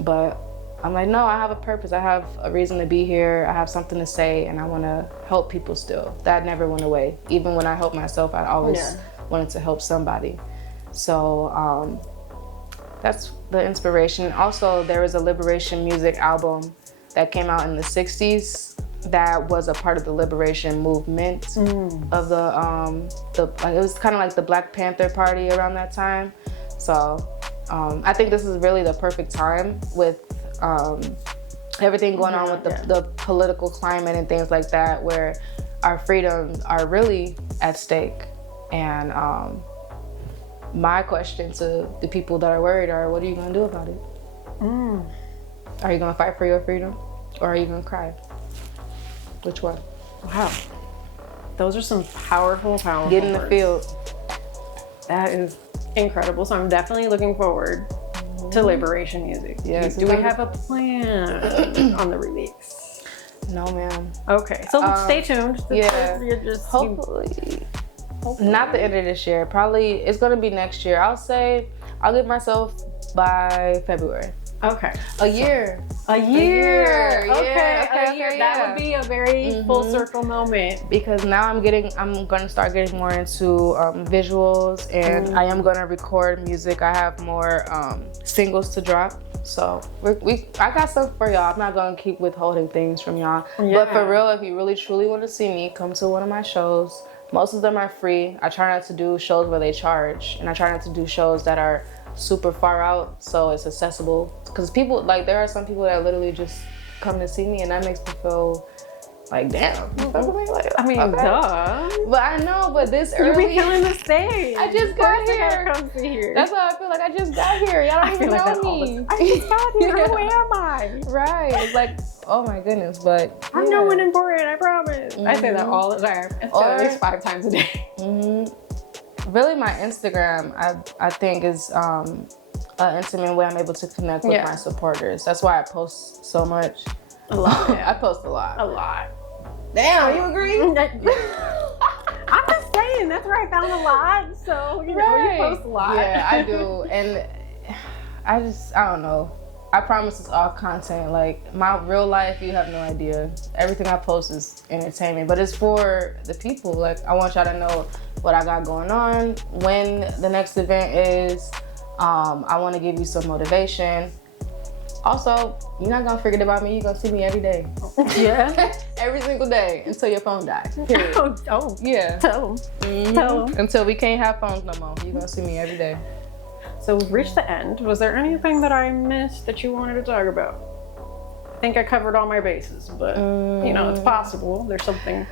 But I'm like, no, I have a purpose. I have a reason to be here. I have something to say, and I want to help people still. That never went away. Even when I helped myself, I always wanted to help somebody. So that's the inspiration. Also, there was a liberation music album that came out in the 60s that was a part of the liberation movement of the it was kind of like the Black Panther Party around that time. So I think this is really the perfect time with everything going on with the political climate and things like that, where our freedoms are really at stake. And my question to the people that are worried are, what are you going to do about it? Are you going to fight for your freedom, or are you going to cry? Which one? Wow. Those are some powerful Get in the field. That is incredible. So I'm definitely looking forward to liberation music. Yes. Do we have a plan on the release? No, ma'am. Okay. So stay tuned. Hopefully. Not the end of this year. Probably it's going to be next year. I'll give myself by February. Okay. A year. A year. Yeah. Okay. That would be a very full circle moment. Because now I'm gonna start getting more into visuals, and I am gonna record music. I have more singles to drop. So I got stuff for y'all. I'm not gonna keep withholding things from y'all. Yeah. But for real, if you really truly want to see me, come to one of my shows. Most of them are free. I try not to do shows where they charge, and I try not to do shows that are super far out, so it's accessible. Because people, like, there are some people that literally just come to see me, and that makes me feel like, damn. Like, I mean, duh. But I know, but this early. You be killing the stage. I just got here. Come see here. That's why I feel like I just got here. Y'all don't even know me. I just got here. Who am I? Right. It's like, oh my goodness, but I'm no one important, I promise. I say that all the time. At least 5 times a day. Really, my Instagram, I think, is an intimate way I'm able to connect with my supporters. That's why I post so much. A lot. I post a lot. A lot. Damn, you agree? I'm just saying, that's where I found a lot. So, you know, you post a lot. Yeah, I do. And I don't know. I promise it's all content. Like, my real life, you have no idea. Everything I post is entertainment, but it's for the people. Like, I want y'all to know what I got going on, when the next event is. I want to give you some motivation. Also, you're not gonna forget about me. You're gonna see me every day. Yeah. Every single day until your phone dies. Period. Oh. Yeah. Tell them. Tell them. Until we can't have phones no more. You're gonna see me every day. So we've reached the end. Was there anything that I missed that you wanted to talk about? I think I covered all my bases, but you know, it's possible. There's something.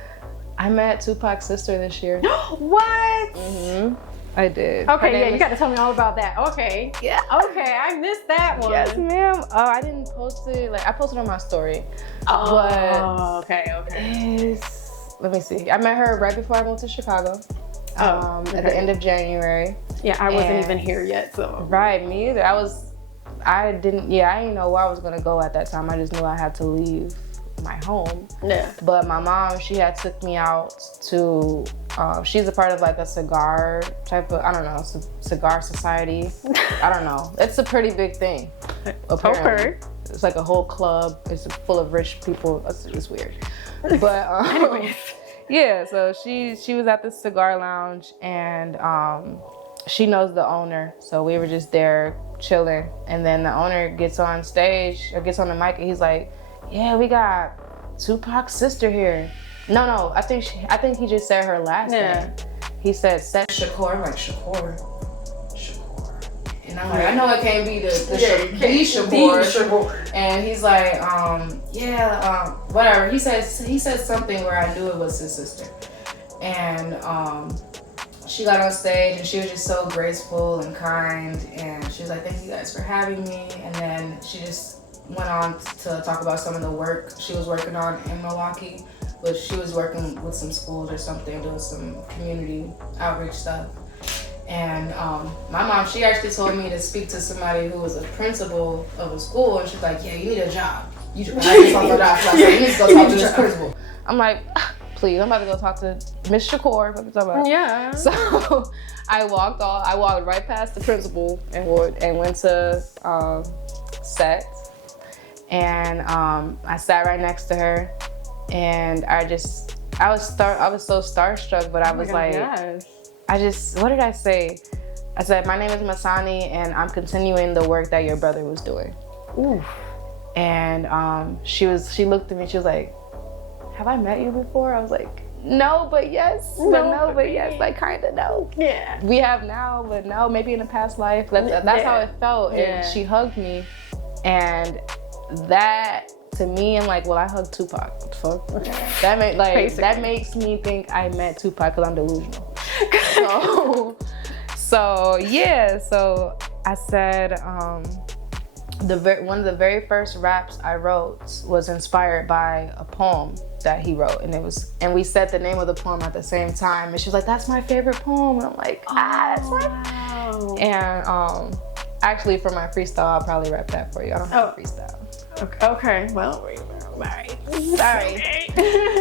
I met Tupac's sister this year. What? I did. Okay, yeah, you got to tell me all about that. Okay. Yeah. Okay, I missed that one. Yes, ma'am. Oh, I didn't post it. Like, I posted on my story. Oh, but okay. Let me see. I met her right before I moved to Chicago. At the end of January. Yeah, I wasn't even here yet, so. Right, me either. I didn't know where I was gonna go at that time. I just knew I had to leave my home. Yeah. But my mom, she had took me out to, she's a part of like a cigar type of, I don't know, cigar society. I don't know. It's a pretty big thing. Apparently. Okay. It's like a whole club. It's full of rich people. It's weird. But anyways. Yeah, so she was at the cigar lounge, and she knows the owner. So we were just there chilling, and then the owner gets on stage or gets on the mic, and he's like, "Yeah, we got Tupac's sister here." No, I think he just said her last name. He said Shakur. I'm like, Shakur. And I'm like, I know it can't be the Shakur. And he's like, whatever. He said something where I knew it was his sister. And she got on stage, and she was just so graceful and kind. And she was like, "Thank you guys for having me." And then she just went on to talk about some of the work she was working on in Milwaukee, which she was working with some schools or something, doing some community outreach stuff. And my mom, she actually told me to speak to somebody who was a principal of a school, and she's like, "Yeah, you need a job. You need to go talk to this principal." I'm like, "Please, I'm about to go talk to Miss Shakur." What you talking about? Yeah. So I walked right past the principal and went to set. And I sat right next to her, and I was so starstruck, but I was like, what did I say? I said, "My name is Masani, and I'm continuing the work that your brother was doing." Ooh. And she looked at me, she was like, "Have I met you before?" I was like, "No, but yes." No, but yes, like kind of no. Yeah. We have now, but no, maybe in a past life. That's how it felt. Yeah. And she hugged me, and that to me, I'm like, well, I hugged Tupac. What the fuck? That makes me think I met Tupac because I'm delusional. So I said, one of the very first raps I wrote was inspired by a poem that he wrote, and we said the name of the poem at the same time, and she was like, "That's my favorite poem," and I'm like, that's wow. And actually, for my freestyle, I'll probably rap that for you. I don't have a freestyle. Okay. Well, sorry.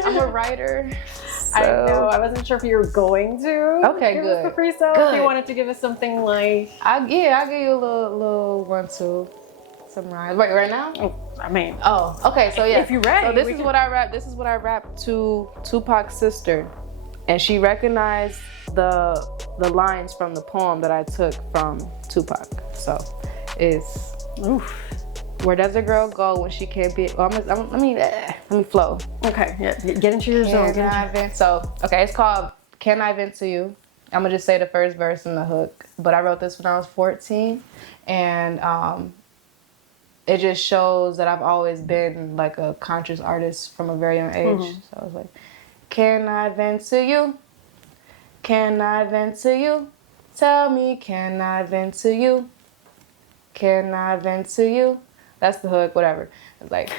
I'm a writer. So. I know. I wasn't sure if you were going to. Okay, give good. us a freestyle. Good. If you wanted to give us something like. I'll give you a little 1-2. So some rhymes. Wait, right now? Oh, I mean. Oh, okay. So yeah. If you're ready. So this is what I rap. This is what I rap to Tupac's sister, and she recognized the lines from the poem that I took from Tupac. So, it's where does a girl go when she can't be? Well, let me flow. Okay. Yeah. Get into your zone. Can I vent? So okay, it's called "Can I Vent to You." I'm gonna just say the first verse and the hook. But I wrote this when I was 14, and it just shows that I've always been like a conscious artist from a very young age. So I was like, can I vent to you? Can I vent to you? Tell me, can I vent to you? Can I vent to you? That's the hook, whatever. It's like,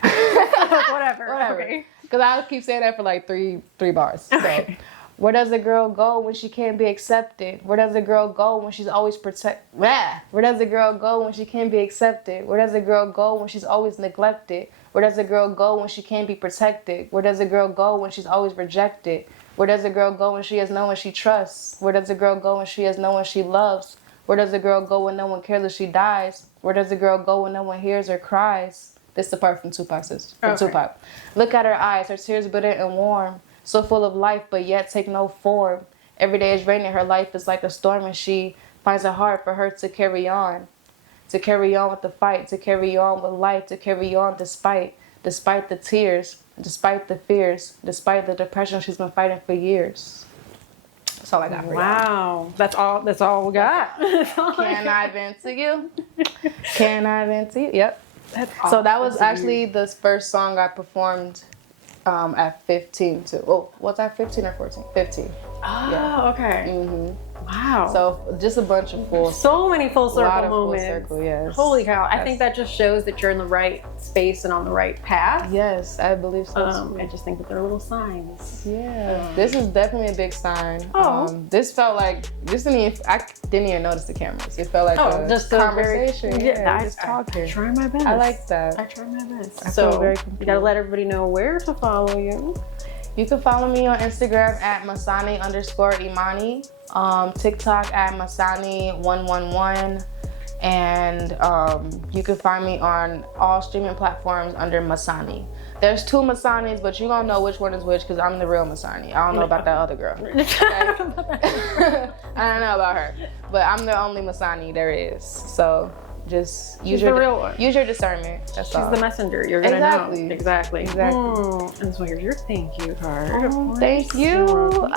whatever. Okay. Because I'll keep saying that for like three bars. Okay. So, where does a girl go when she can't be accepted? Where does a girl go when she's always Where does a girl go when she can't be accepted? Where does a girl go when she's always neglected? Where does a girl go when she can't be protected? Where does a girl go when she's always rejected? Where does a girl go when she has no one she trusts? Where does a girl go when she has no one she loves? Where does a girl go when no one cares if she dies? Where does a girl go when no one hears or cries? This is the part from Tupac. Tupac. Look at her eyes, her tears bitter and warm. So full of life, but yet take no form. Every day is raining, her life is like a storm, and she finds it hard for her to carry on. To carry on with the fight, to carry on with life, to carry on despite the tears, despite the fears, despite the depression she's been fighting for years. That's all I got for you. Wow. That's all we got. Can I vent to you? Can I vent to you? Yep. That's awesome. So that was actually the first song I performed at 15 too. Oh, was I 15 or 14? 15. Oh, yeah. Okay. Mm-hmm. Wow. So just a bunch of so many full circle moments. Full circle, yes. Holy cow. I think that just shows that you're in the right space and on the right path. Yes, I believe so. I just think that they're little signs. Yeah. This is definitely a big sign. Oh. This felt like, I didn't even notice the cameras. It felt like just a conversation. Just talking. I try my best. I like that. I try my best. I feel very you gotta let everybody know where to follow you. You can follow me on Instagram at Masani_Imani, TikTok at Masani111, and you can find me on all streaming platforms under Masani. There's two Masanis, but you gonna know which one is which because I'm the real Masani. I don't know about that other girl. Okay? I don't know about her, but I'm the only Masani there is. So just use your real one. Use your discernment. That's all. She's the messenger. You're gonna know. Exactly. And so here's your thank you card. Oh, thank you.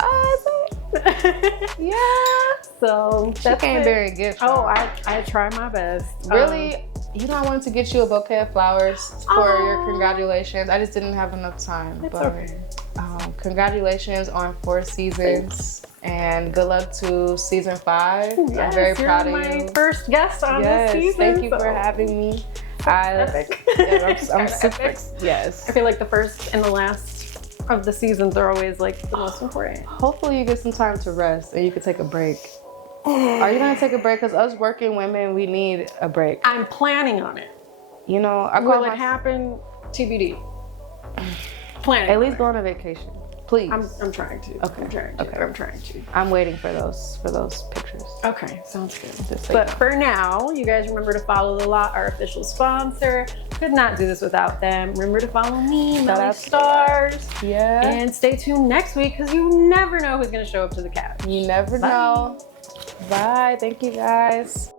Yeah. So she came very good. I try my best. Really, I wanted to get you a bouquet of flowers for your congratulations. I just didn't have enough time. It's okay. Congratulations on 4 seasons. And good luck to season 5. Yes, I'm very proud of you. You're my first guest on this season. Thank you for having me. Epic. I'm super. Yes. I feel like the first and the last of the seasons are always like the most important. Hopefully you get some time to rest and you can take a break. Are you gonna take a break? Because us working women, we need a break. I'm planning on it. Will it happen? TBD. Planning. At least go on a vacation. Please. I'm trying to. Okay. I'm trying to. I'm waiting for those pictures. Okay, sounds good. But for now, you guys remember to follow The Lot, our official sponsor. Could not do this without them. Remember to follow me, Melly Starz. Yeah. And stay tuned next week because you never know who's going to show up to the couch. You never know. Bye. Thank you guys.